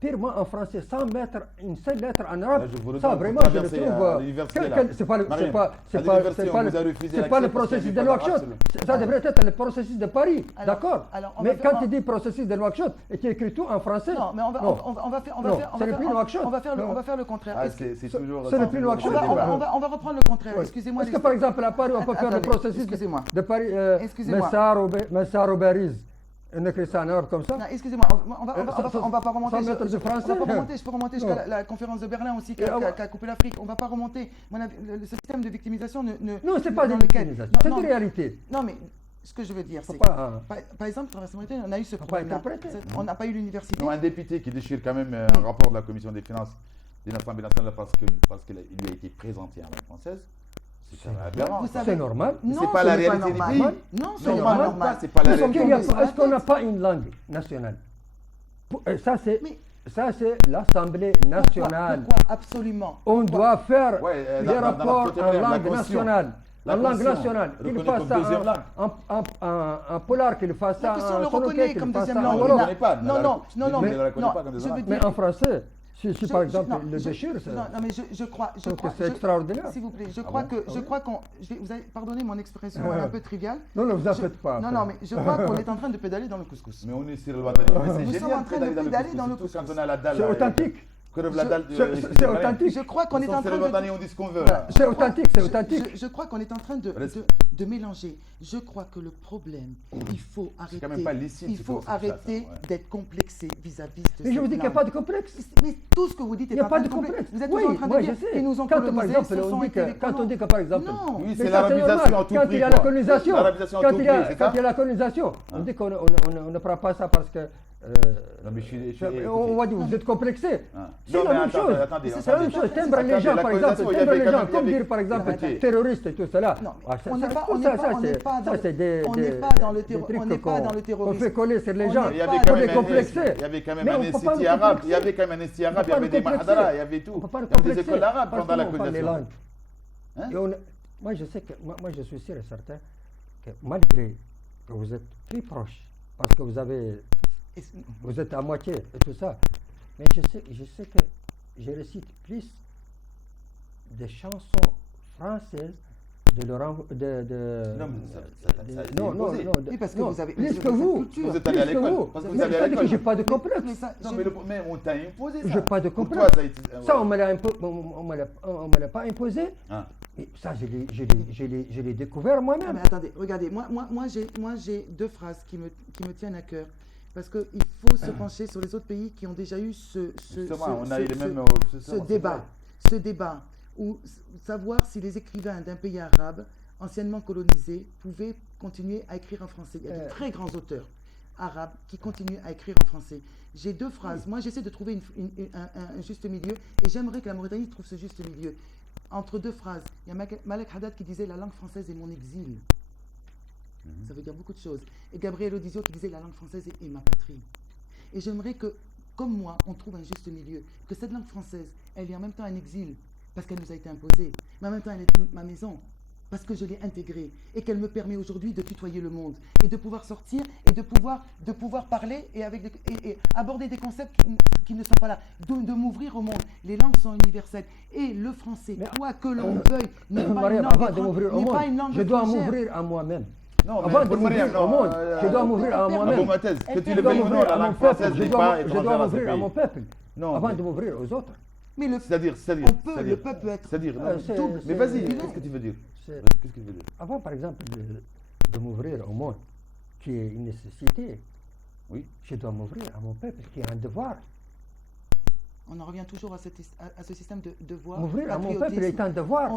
purement en français, sans mettre une seule lettre en arabe, Là, je vous ça rejoins, vraiment, vous je le traversez trouve. à l'université, là. C'est pas le Mariam, c'est pas- à c'est pas- l'université, c'est on pas vous a le- refusé c'est pas l'accès le parce qu'il y processus avait de pas Nouakchott. d'arabe Ça devrait être le processus de Paris. Alors- D'accord. alors, on Mais va faire- quand tu dis processus de Nouakchott et tu écris tout en français. Non, mais on va non. faire, Non, c'est le plus Nouakchott. on va faire le Non. contraire. Ah, Est-ce que- c'est toujours... c'est le plus Nouakchott. on va reprendre le contraire. Oui. Excusez-moi. Est-ce que par exemple à Paris, on peut faire le Attendez, processus excusez-moi. de Paris, Excusez-moi. Messar ou Bariz, on écrit ça en arabe comme ça? Non, excusez-moi, on va pas remonter. sans mettre de français. On va pas remonter, je peux remonter jusqu'à Non. la conférence de Berlin aussi qui Et a coupé l'Afrique. On va pas remonter. Le système de victimisation ne. Non, c'est pas dans des lequel- victimisations, Non, c'est non, une réalité. Non, mais ce que je veux dire, Faut c'est pas, par exemple, dans la Somalie, on a eu ce pas problème-là. interpréter. On n'a pas eu l'université. Non, un député qui déchire quand même un rapport de la commission des finances de l'Assemblée nationale parce qu'il lui a été présenté en langue française, c'est aberrant. Vous ça. savez- C'est normal. Mais Non, c'est pas ce la n'est pas réalité du normal. pays. Non, ce Non, n'est pas pas normal. c'est pas la Nous sommes réalité. tombés Est-ce qu'on n'a pas une langue nationale? Mais- Ça, c'est l'Assemblée nationale. Pourquoi absolument? On doit faire Ouais, des dans la rapports côté en de la langue Constitution. nationale. La En langue Constitution nationale. Qu'il reconnaît fasse comme ça deuxième langue. en polar, qu'il fasse La ça question en le sonoké, reconnaît qu'il comme fasse deuxième ça en langue. on le wolof. reconnaît pas. Non, non, non, non, Mais mais on la reconnaît non, pas comme des je veux langues. Mais en français, si Je- par je- exemple non, le je- déchire, c'est. Non, mais je crois, trouve que c'est extraordinaire. S'il vous plaît, je Ah crois bon que, Ah je oui. crois qu'on, vous allez pardonner mon expression Ouais. un peu triviale. Non, ne vous en Je- faites pas. Non, non, mais je crois qu'on est en train de pédaler dans le couscous. Mais on est sur le Watani. Nous sommes en train de pédaler dans le couscous. Quand couscous. on a la dalle. C'est authentique. La dalle. C'est authentique. Je crois qu'on est en Sur train le Watani, de. on dit ce qu'on veut. Voilà. là. C'est authentique, c'est authentique. Je crois qu'on est en train de Reste- mélanger. Je crois que le problème, il faut arrêter. quand même pas licite, il c'est faut comme ça, arrêter ça, ouais. d'être complexé vis-à-vis de Mais je vous dis qu'il n'y a pas de complexe. Mais tout ce que vous dites Il est n'y a en pas train de de complexe. complexe. Vous êtes Oui, toujours en train de moi dire je sais. qu'ils nous ont Quand par colonisés, exemple, ce sont on dit été que, les quand on colons. dit que par exemple, Non. Oui, mais c'est ça, l'arabisation normal. à tout Quand prix, il y a quoi. la colonisation, L'arabisation à quand tout il y a, prix, c'est quand ça il y a la colonisation, on dit qu'on ne prend pas ça parce que Non, mais je suis. on va dire vous êtes complexé. Ah. C'est Non, la mais même chose. attendez, C'est la même chose. Timbre les gens, par exemple, timbre les gens, comme dire par exemple terroriste et tout cela. Non, Ah, ça, on n'est pas- tout on ça, n'est pas- ça, on n'est c'est- pas dans ça, le- c'est des on des- n'est pas dans le des terro- trucs on n'est pas qu'on- dans le terrorisme. qu'on fait coller sur les On gens n'est Il y avait pas quand pour dans les même un complexer. il y avait quand même Mais un on peut pas institut nous arabe, complexer. il y avait quand même un institut On peut arabe, il y pas avait nous des complexer. mahadara, il y avait tout. On peut pas Il le y avait des complexer écoles arabes parce pendant la qu'on parle les colonisation. langues. Hein? Et moi, je sais que, moi, je suis sûr et certain que malgré que vous êtes plus proche, parce que Et- vous êtes à moitié et tout ça, mais je sais que je récite plus des chansons françaises de Laurent, Non, mais ça a été non, imposé. de- Oui, parce que non, vous avez- plus vous que avez vous, cette culture. Vous êtes allé à plus que l'école. vous. Parce que Mais vous allez à c'est-à-dire que l'école. j'ai pas de Mais complexe. ça, Non, mais on t'a imposé ça. J'ai pas de Pour complexe. toi, ça a été. Ça, on me l'a pas imposé. Ah. Et ça, je l'ai découvert Ah, moi-même. mais attendez, regardez, moi j'ai deux phrases qui me tiennent à cœur. Parce qu'il faut se pencher sur les autres pays qui ont déjà eu Justement, on a eu les mêmes. ce débat où savoir si les écrivains d'un pays arabe anciennement colonisé pouvaient continuer à écrire en français. Il y a de très grands auteurs arabes qui continuent à écrire en français. J'ai deux phrases. Moi, j'essaie de trouver un juste milieu et j'aimerais que la Mauritanie trouve ce juste milieu. Entre deux phrases, il y a Malek Haddad qui disait « La langue française est mon exil ». Ça veut dire beaucoup de choses. Et Gabriel Odizio qui disait « La langue française est ma patrie ». Et j'aimerais que, comme moi, on trouve un juste milieu. Que cette langue française, elle est en même temps un exil, parce qu'elle nous a été imposée, mais en même temps, elle est ma maison, parce que je l'ai intégrée, et qu'elle me permet aujourd'hui de tutoyer le monde, et de pouvoir sortir, et de pouvoir parler, et aborder des concepts qui ne sont pas là, de m'ouvrir au monde. Les langues sont universelles, et le français, quoi que l'on veuille, n'est pas une Mariam, langue avant de m'ouvrir au monde, je dois m'ouvrir à moi-même. Non, Avant mais de pour m'ouvrir Mariam, au non, monde, je dois m'ouvrir à Abou moi-même. Matez, que tu Je le dois veuilles ou non, m'ouvrir la à mon langue peuple. française Je n'est pas dois étrangère à ce m'ouvrir à mon pays. peuple. Non, avant mais- de m'ouvrir aux autres. Mais le, C'est-à-dire, le peuple peut être c'est-à-dire, c'est- double. mais vas-y, c'est- qu'est-ce que tu veux dire? C'est- Qu'est-ce que tu veux dire? Avant, par exemple, de m'ouvrir au monde, qui est une nécessité, Oui. je dois m'ouvrir à mon peuple, qui est un devoir. On en revient toujours à ce système de devoir. M'ouvrir à mon patriotisme. peuple est un devoir.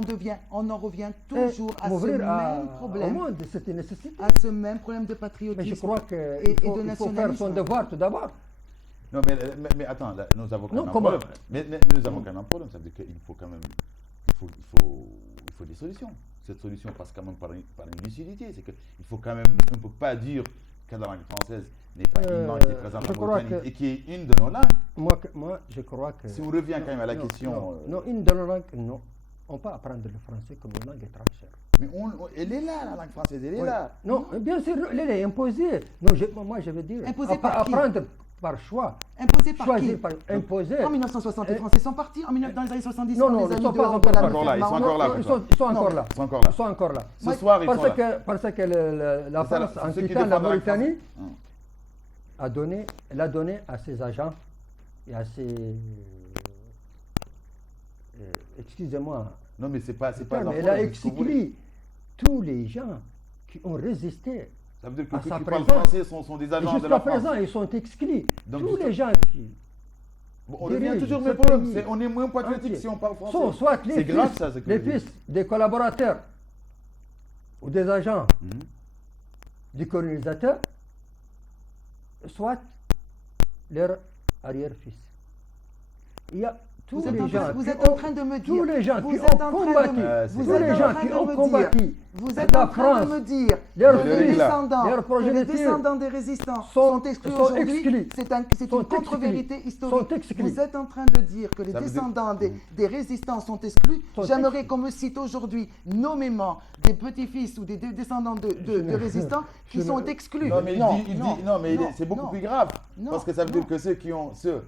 On en revient Et toujours à ce m'ouvrir même au problème. monde, c'est une nécessité. À ce même problème de patriotisme. Mais je crois et qu'il de il faut faire nationalisme. son devoir tout d'abord. Non, mais attends, là, nous avons quand Non, même un comment? problème. Mais nous avons quand même un problème, ça veut dire qu'il faut quand même, il faut des solutions. Cette solution passe quand même par une lucidité. C'est qu'il faut quand même, on ne peut pas dire que la langue française n'est pas une langue qui est présente je en crois Mauritanie que- et qui est une de nos langues. Moi, je crois que... Si on revient quand même à la Non, question... Non, une de nos langues, non. On peut apprendre le français comme une langue étrangère. mais elle est là, la langue française, elle est Oui. là. Non, bien sûr, elle est imposée. Non, moi, je veux dire, Imposée par qui? apprendre par choix. Imposé par Choisir qui par imposer. En 1960, les Français sont partis. Dans les années 70, Non, on non, les a ils mis sont pas dehors encore de la là. Ils sont ferme. encore là. Non, ils sont encore là. Ils sont encore là. Ils sont encore là. Ce soir, ils sont là. Parce que la C'est ça, France, c'est en ceux qui quittant la défendent langue Mauritanie, française. elle a donné à ses agents et à ses... excusez-moi, Non, mais c'est pas mais un elle a problème, ce que vous voulez. exclu tous les gens qui ont résisté. Ça veut dire que à ceux sa qui parlent présence. français sont des Et agents de jusqu'à la France. présent, ils sont exclus. Donc, Tous jusqu'à- les gens qui Bon, on revient dirigent toujours au ce même problème. pays On est moins patriotique entier si on parle français. sont soit C'est grave ça, ce que les vous dites. fils des collaborateurs ou des agents Mhm. du colonisateur, soit leur arrière-fils. Il y a tous Vous êtes les en gens train- vous qui êtes en ont- train de me tous dire- les gens vous qui êtes en ont train de me- combattu, vous tous êtes les en gens train qui de ont me combattu dire- Vous la êtes en train France, de me dire leur que les régla, descendants, leur que les progéniture descendants des résistants sont- sont exclus sont aujourd'hui. exclus. C'est Sont une contre-vérité exclus. historique. Sont exclus. Vous êtes en train de dire que les Ça veut dire- descendants des résistants sont exclus. Sont J'aimerais exclus. qu'on me cite aujourd'hui nommément des petits-fils ou des descendants de résistants qui je sont ne- exclus. Non, mais Non, mais non, c'est beaucoup non. plus grave. Non, Parce que ça veut non. dire que ceux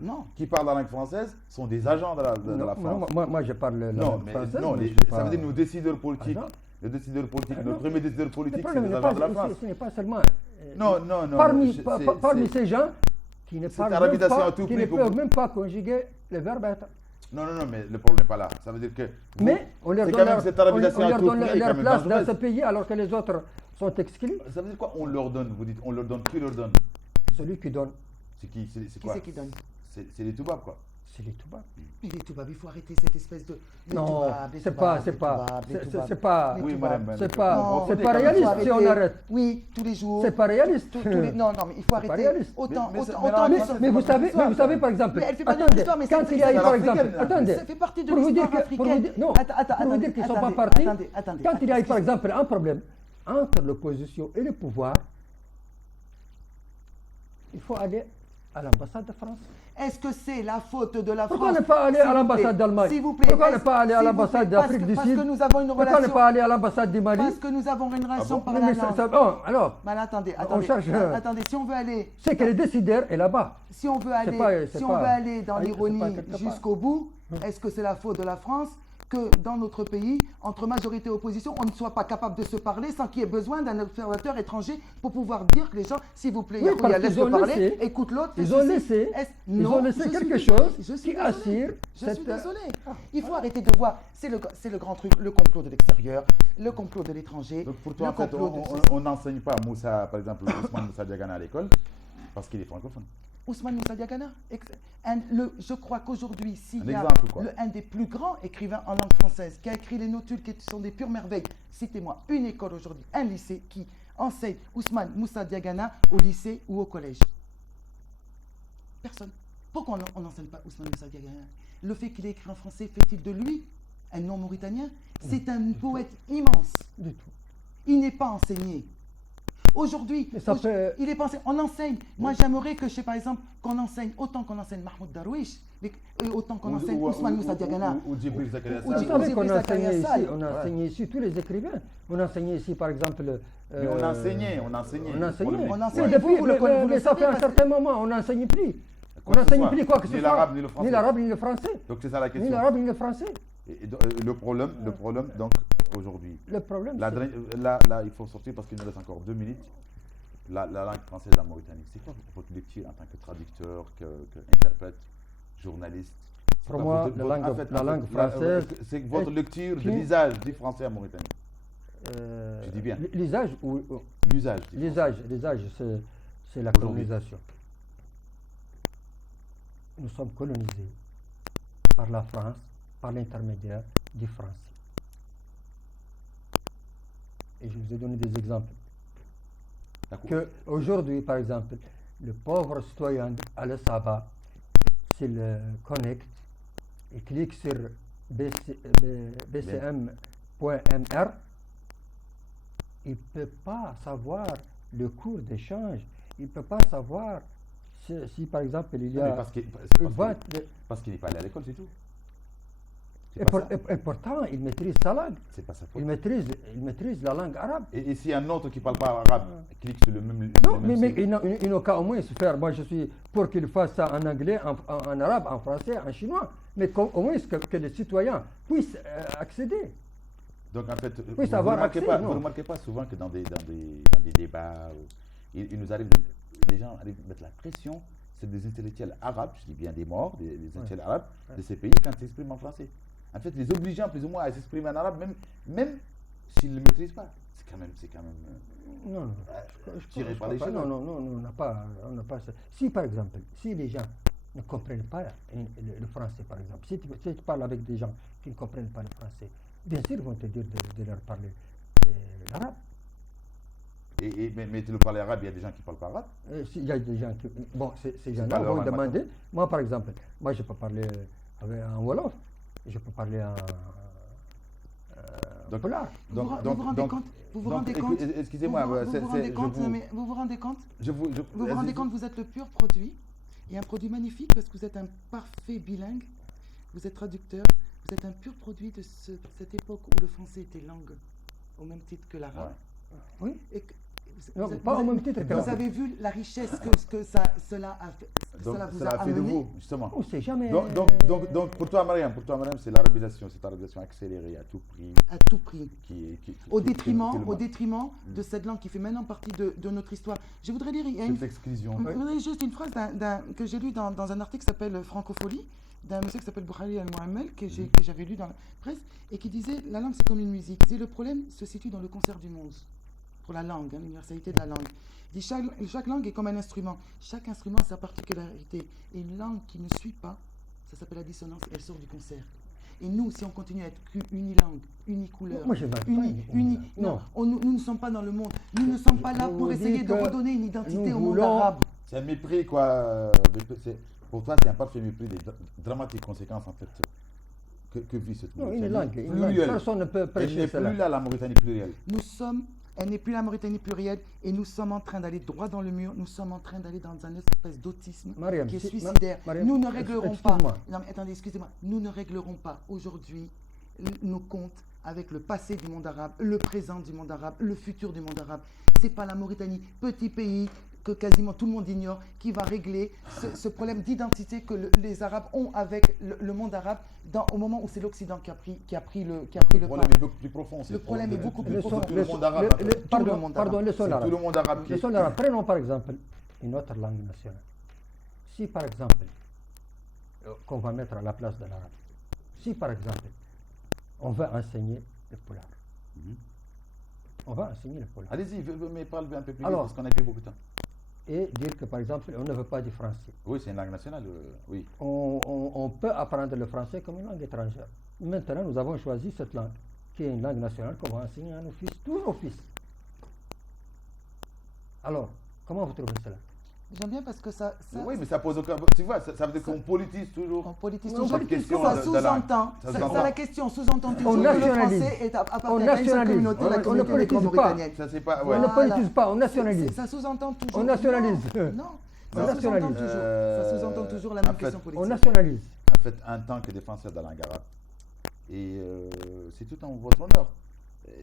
Non. qui parlent la langue française sont des agents de la Non, France. moi, je parle la Non, langue mais française, non, mais les- je suis ça pas- veut dire nos décideurs politiques. agent. Les décideurs politiques, Ah, nos non. premiers décideurs Le politiques, c'est problème des n'est agents de la pas, France. ce n'est pas seulement... Non, non, non. Parmi, c'est- parmi c'est- ces gens qui ne c'est parlent un même habitation pas, à tout qui prix ne pour peuvent vous. même pas conjuguer le verbe être. Non, non, non, mais le problème n'est pas là. Ça veut dire que. vous- Mais on leur c'est donne quand même leur, cette on arabisation à leur tout donne prix est leur quand même place dans dangereuse. ce pays alors que les autres sont exclus. Ça veut dire quoi? On leur donne, vous dites, on leur donne, qui leur donne? Celui qui donne, C'est qui? C'est Qui quoi? c'est qui donne C'est les Toubabs, quoi. c'est les Toubabs. Mais les Toubabs, il faut arrêter cette espèce de. les Non, Toubabs, les c'est Toubabs, pas, les c'est pas, Toubabs, les c'est Toubabs. pas, Les Oui, Toubabs. madame. c'est pas, Non, c'est mais pas quand même, réaliste faut si on arrêter. arrête. Oui, tous les jours. C'est pas réaliste. Non, non, mais il faut pas arrêter. réaliste. Autant, Mais- autant, mais autant là, de- ça, Mais vous savez, l'histoire, vous savez ça. par exemple, Mais elle fait pas de attendez, l'histoire, mais quand ça- il y a eu ça- par ça- exemple, ça- attendez, Ça fait partie de pour vous dire l'histoire que, pour vous dire, africaine. non, pour vous dire qu'ils ne sont pas Attendez, partis, attendez, quand il y a eu par excusez- exemple un problème entre l'opposition et le pouvoir, il faut aller à l'ambassade de France. Est-ce que c'est la faute de la Pourquoi France ne pas aller S'il à vous l'ambassade plaît, d'Allemagne S'il vous plaît. Pourquoi ne est-ce- pas aller à s'il vous l'ambassade plaît, d'Afrique du parce Sud que nous avons une Pourquoi ne relation. pas aller à l'ambassade du Mali Parce que nous avons une relation bon par Mais la ça- langue. bon, alors, Mais attendez, on attendez, cherche, attendez, si on veut aller, c'est que le décideur est là-bas. si on veut aller, c'est si on pas- veut aller dans c'est pas l'ironie quelque part. jusqu'au bout, est-ce que c'est la faute de la France que dans notre pays, entre majorité et opposition, on ne soit pas capable de se parler sans qu'il y ait besoin d'un observateur étranger pour pouvoir dire que les gens, s'il vous plaît, Oui, parce laisse qu'ils ont parler, laissé- écoute l'autre. Ils fais ont ceci. laissé, Est-ce- ils non, ont laissé je suis quelque désolé, chose je suis qui désolé. assure Je cette- suis désolé. Il faut arrêter de voir. C'est le grand truc, le complot de l'extérieur, le complot de l'étranger. Donc pour toi, le en fait, complot de ceci. on n'enseigne pas Moussa, par exemple, Ousmane Moussa Diagana à l'école parce qu'il est francophone. Ousmane Moussa Diagana. Je crois qu'aujourd'hui, s'il Un y a exemple, quoi. un des plus grands écrivains en langue française qui a écrit les notules qui sont des pures merveilles, citez-moi une école aujourd'hui, un lycée qui enseigne Ousmane Moussa Diagana au lycée ou au collège. Personne. Pourquoi on n'enseigne pas Ousmane Moussa Diagana? Le fait qu'il ait écrit en français fait-il de lui un non-mauritanien? C'est un poète immense. Du tout. Il n'est pas enseigné. Aujourd'hui, Mais ça peut- il est pensé, on enseigne. Moi, j'aimerais que, je sais par exemple, qu'on enseigne autant qu'on enseigne Mahmoud Darwish, autant qu'on enseigne Ousmane Moussa Diagana. Ou Djibril Zakaria Ou Sall. Vous savez qu'on Djibril a Zakaria enseigné Sall. ici, on a enseigné ici tous les écrivains. On a enseigné ici, par exemple. Mais on enseignait, on enseignait. On enseignait. On Mais enseignait. depuis, Vous le mais ça savez fait un parce certain moment, on n'enseigne plus. On Quoi que ce n'enseigne soit. plus quoi que ce Ni soit. l'arabe, ni le français. Ni l'arabe, ni le français. Donc c'est ça la Ni question. l'arabe, ni le français. Le problème, donc, aujourd'hui, Le problème, là, c'est... il faut sortir parce qu'il nous reste encore 2 minutes. La langue française en Mauritanie, c'est quoi votre lecture en tant que traducteur, que interprète? journaliste. Pour moi, la langue française. C'est votre lecture de l'usage du français en Mauritanie. Je dis bien. L'usage ou l'usage. L'usage, c'est la colonisation. Nous sommes colonisés par la France, par l'intermédiaire du français. Et je vous ai donné des exemples. Aujourd'hui, par exemple, le pauvre citoyen à la Saba, s'il connecte et clique sur bcm.mr, il ne peut pas savoir le cours d'échange, il ne peut pas savoir si par exemple il y a... Parce qu'il n'est pas allé à l'école, c'est tout. Et pourtant, il maîtrise sa langue. C'est pas sa faute. Il maîtrise la langue arabe. Et si un autre qui ne parle pas arabe clique sur le même... Non, mais il n'a qu'à au moins se faire... Moi, je suis pour qu'il fasse ça en anglais, en arabe, en français, en chinois. Mais au moins que les citoyens puissent accéder. Donc en fait, vous ne remarquez pas souvent que dans des débats, il nous arrive, les gens arrivent à mettre la pression sur des intellectuels arabes, je dis bien des morts, des intellectuels arabes de ces pays quand ils s'expriment en français. En fait, les obligeant plus ou moins à s'exprimer en arabe, même s'ils ne le maîtrisent pas. C'est quand même non, tiré par les cheveux. Non, on n'a pas ça. Si par exemple, si les gens ne comprennent pas le français, par exemple, si tu parles avec des gens qui ne comprennent pas le français, bien sûr, ils vont te dire de leur parler l'arabe. Mais tu le parles arabe, il y a des gens qui ne parlent pas arabe. Il y a des gens qui... Bon, ces gens-là vont demander... Moi, par exemple, je peux parler en Wolof, je peux parler en... Polar. Vous vous rendez compte? Excusez-moi, vous vous rendez compte? Vous vous rendez compte, vous êtes le pur produit, et un produit magnifique parce que vous êtes un parfait bilingue, vous êtes traducteur, vous êtes un pur produit de cette époque où le français était langue, au même titre que l'arabe. Ouais. Oui. Pas au même titre que vous avez vu la richesse que cela a fait. Cela vous a amené. De vous, justement. On sait jamais. Donc pour toi, Mariam, c'est l'arabisation, cette arabisation accélérée à tout prix. À tout prix. Au détriment Mm. de cette langue qui fait maintenant partie de notre histoire. Je voudrais dire, il y a cette exclusion. juste une phrase que j'ai lue dans un article qui s'appelle Francophonie, d'un monsieur qui s'appelle Boukhari Al-Muhammel, que j'avais lu dans la presse, et qui disait la langue c'est comme une musique. Le problème se situe dans le concert du monde. Pour la langue, l'universalité de la langue. Il dit chaque langue est comme un instrument. Chaque instrument a sa particularité. Et une langue qui ne suit pas, ça s'appelle la dissonance, elle sort du concert. Et nous, si on continue à être unilangue, unicouleur, nous ne sommes pas dans le monde. Nous ne sommes pas là pour essayer de redonner une identité au monde arabe. C'est un mépris, quoi. Pour toi, c'est un parfait mépris des dramatiques conséquences, en fait, que vit cette Mauritanie. Une langue. Personne ne peut prêcher cela. Elle n'est plus là, la Mauritanie plurielle. Elle n'est plus la Mauritanie plurielle et nous sommes en train d'aller droit dans le mur. Nous sommes en train d'aller dans une espèce d'autisme qui est suicidaire. Nous ne réglerons pas. Non, mais attendez, excusez-moi. Nous ne réglerons pas aujourd'hui nos comptes avec le passé du monde arabe, le présent du monde arabe, le futur du monde arabe. C'est pas la Mauritanie, petit pays que quasiment tout le monde ignore, qui va régler ce problème d'identité que les Arabes ont avec le monde arabe au moment où c'est l'Occident qui a pris le pas. Le problème est beaucoup plus profond. Le problème est beaucoup plus profond. Le monde arabe. Pardon, le sol arabe. Tout le monde arabe. Le sol arabe. Prenons par exemple une autre langue nationale. Si par exemple, qu'on va mettre à la place de l'arabe, si par exemple, on veut enseigner le polar. On va enseigner le polar. Allez-y, mais parlez un peu plus vite parce qu'on n'a plus beaucoup de temps. Et dire que par exemple, on ne veut pas du français. Oui, c'est une langue nationale, oui. On peut apprendre le français comme une langue étrangère. Maintenant, nous avons choisi cette langue, qui est une langue nationale qu'on va enseigner à nos fils, tous nos fils. Alors, comment vous trouvez cela? J'aime bien parce que ça... Oui, mais ça pose aucun... Tu vois, ça veut dire qu'on politise toujours. On politise toujours. Cette question ça sous-entend. La question sous-entend toujours que le français est appartient à une seule communauté, la communauté des Mauritaniennes. Ça, c'est pas... On ne politise pas, on nationalise. Ça sous-entend toujours... On nationalise. Non, ça sous-entend toujours la même question politique. On nationalise. En fait, en tant que défenseur de la langue arabe, et c'est tout en votre honneur.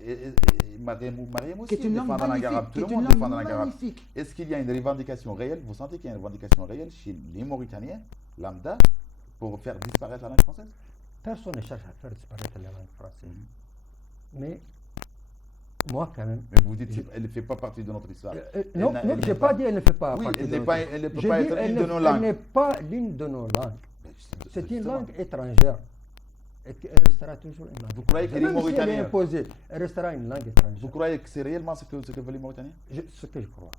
Et Mariam aussi défend la langue arabe. Tout le monde défend la langue arabe. Est-ce qu'il y a une revendication réelle? Vous sentez qu'il y a une revendication réelle chez les Mauritaniens, lambda, pour faire disparaître la langue française? Personne ne cherche à faire disparaître la langue française. Mais moi, quand même. Mais vous dites qu'elle ne fait pas partie de notre histoire. Non, je n'ai pas dit qu'elle ne fait pas partie de notre histoire. Elle ne peut pas être l'une de nos langues. Elle n'est pas l'une de nos langues. C'est une justement. langue étrangère. Et elle restera toujours une langue. Vous croyez que les Même si elle est Mauritaniens- imposée, elle restera une langue Vous étrangère. croyez que c'est réellement ce que veulent les Mauritaniens? Ce que je crois.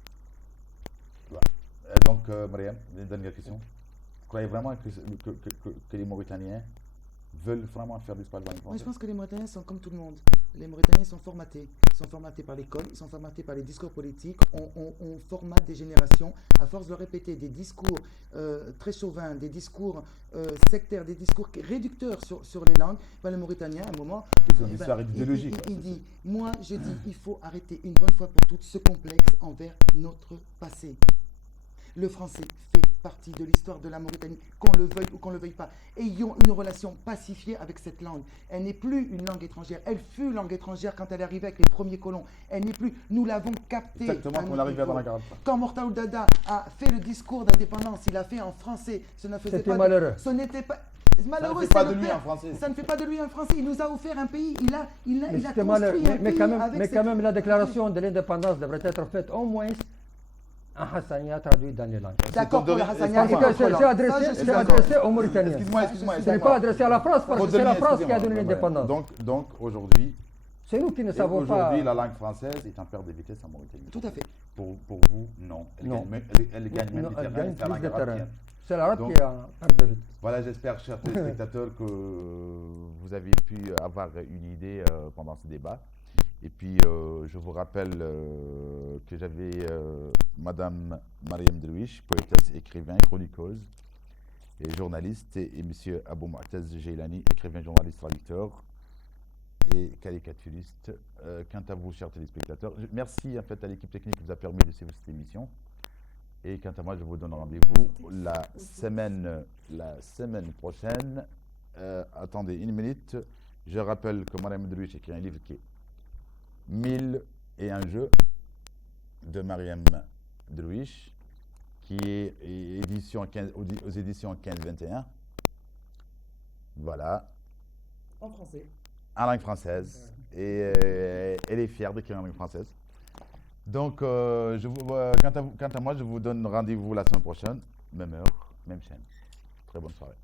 Donc, Mariam, une dernière question. Vous croyez vraiment que les Mauritaniens veulent vraiment faire disparaître la langue Moi, je française? pense que les Mauritaniens sont comme tout le monde. Les Mauritaniens sont formatés. Ils sont formatés par l'école, ils sont formatés par les discours politiques. On formate des générations. À force de répéter des discours très chauvins, des discours sectaires, des discours réducteurs sur les langues, ben, le Mauritanien, à un moment, Question ben, d'histoire idéologique. il dit, moi, je dis, il faut arrêter une bonne fois pour toutes ce complexe envers notre passé. Le français fait partie de l'histoire de la Mauritanie, qu'on le veuille ou qu'on ne le veuille pas. Ayons une relation pacifiée avec cette langue. Elle n'est plus une langue étrangère. Elle fut langue étrangère quand elle est arrivée avec les premiers colons. Elle n'est plus. Nous l'avons captée. Exactement à comme notre l'arrivée dans la niveau. 43. Quand Mortal Dada a fait le discours d'indépendance, il a fait en français. Ce ne faisait C'était pas malheureux. Ce n'était pas. Malheureux, fait pas c'est de le lui père. un Français. Ça ne fait pas de lui un Français. Il nous a offert un pays. Il a Mais c'était construit malheureux. un Mais pays quand même, avec mais cette- quand même, la déclaration de l'indépendance devrait être faite au moins en hassania traduit dans les langues. D'accord pour le Parce Hassania. que et Parce pour que le c'est colon. Ça, je adressé, suis c'est d'accord. adressé aux Mauritaniens. Excuse-moi. Ce n'est pas adressé à la France parce que c'est la France qui a donné Excusez-moi, l'indépendance. Donc aujourd'hui, C'est nous qui ne savons pas. aujourd'hui, la langue française est en perte de vitesse en Mauritanie. Tout à fait. Pour vous, non. Non. Elle gagne même Non, du elle terrain. gagne C'est la langue plus de arabe terrain. qui- C'est l'arabe Donc- qui est en perte de vitesse. Voilà, j'espère, chers téléspectateurs, que vous avez pu avoir une idée pendant ce débat. Et puis, je vous rappelle que j'avais Madame Mariam Drouish, poétesse, écrivain, chroniqueuse et journaliste, et Monsieur Abou Moataz Jeilani, écrivain, journaliste, traducteur et caricaturiste. Quant à vous, chers téléspectateurs, merci en fait à l'équipe technique qui vous a permis de suivre cette émission. Et quant à moi, je vous donne rendez-vous la semaine prochaine. Attendez une minute. Je rappelle que Mariam Drouish écrit un livre qui est 1001 jeux de Mariam Drouish, qui est aux éditions 15-21. Voilà, En français. en langue française. Et elle est fière d'écrire en langue française. Donc, quant à moi, je vous donne rendez-vous la semaine prochaine, même heure, même chaîne. Très bonne soirée.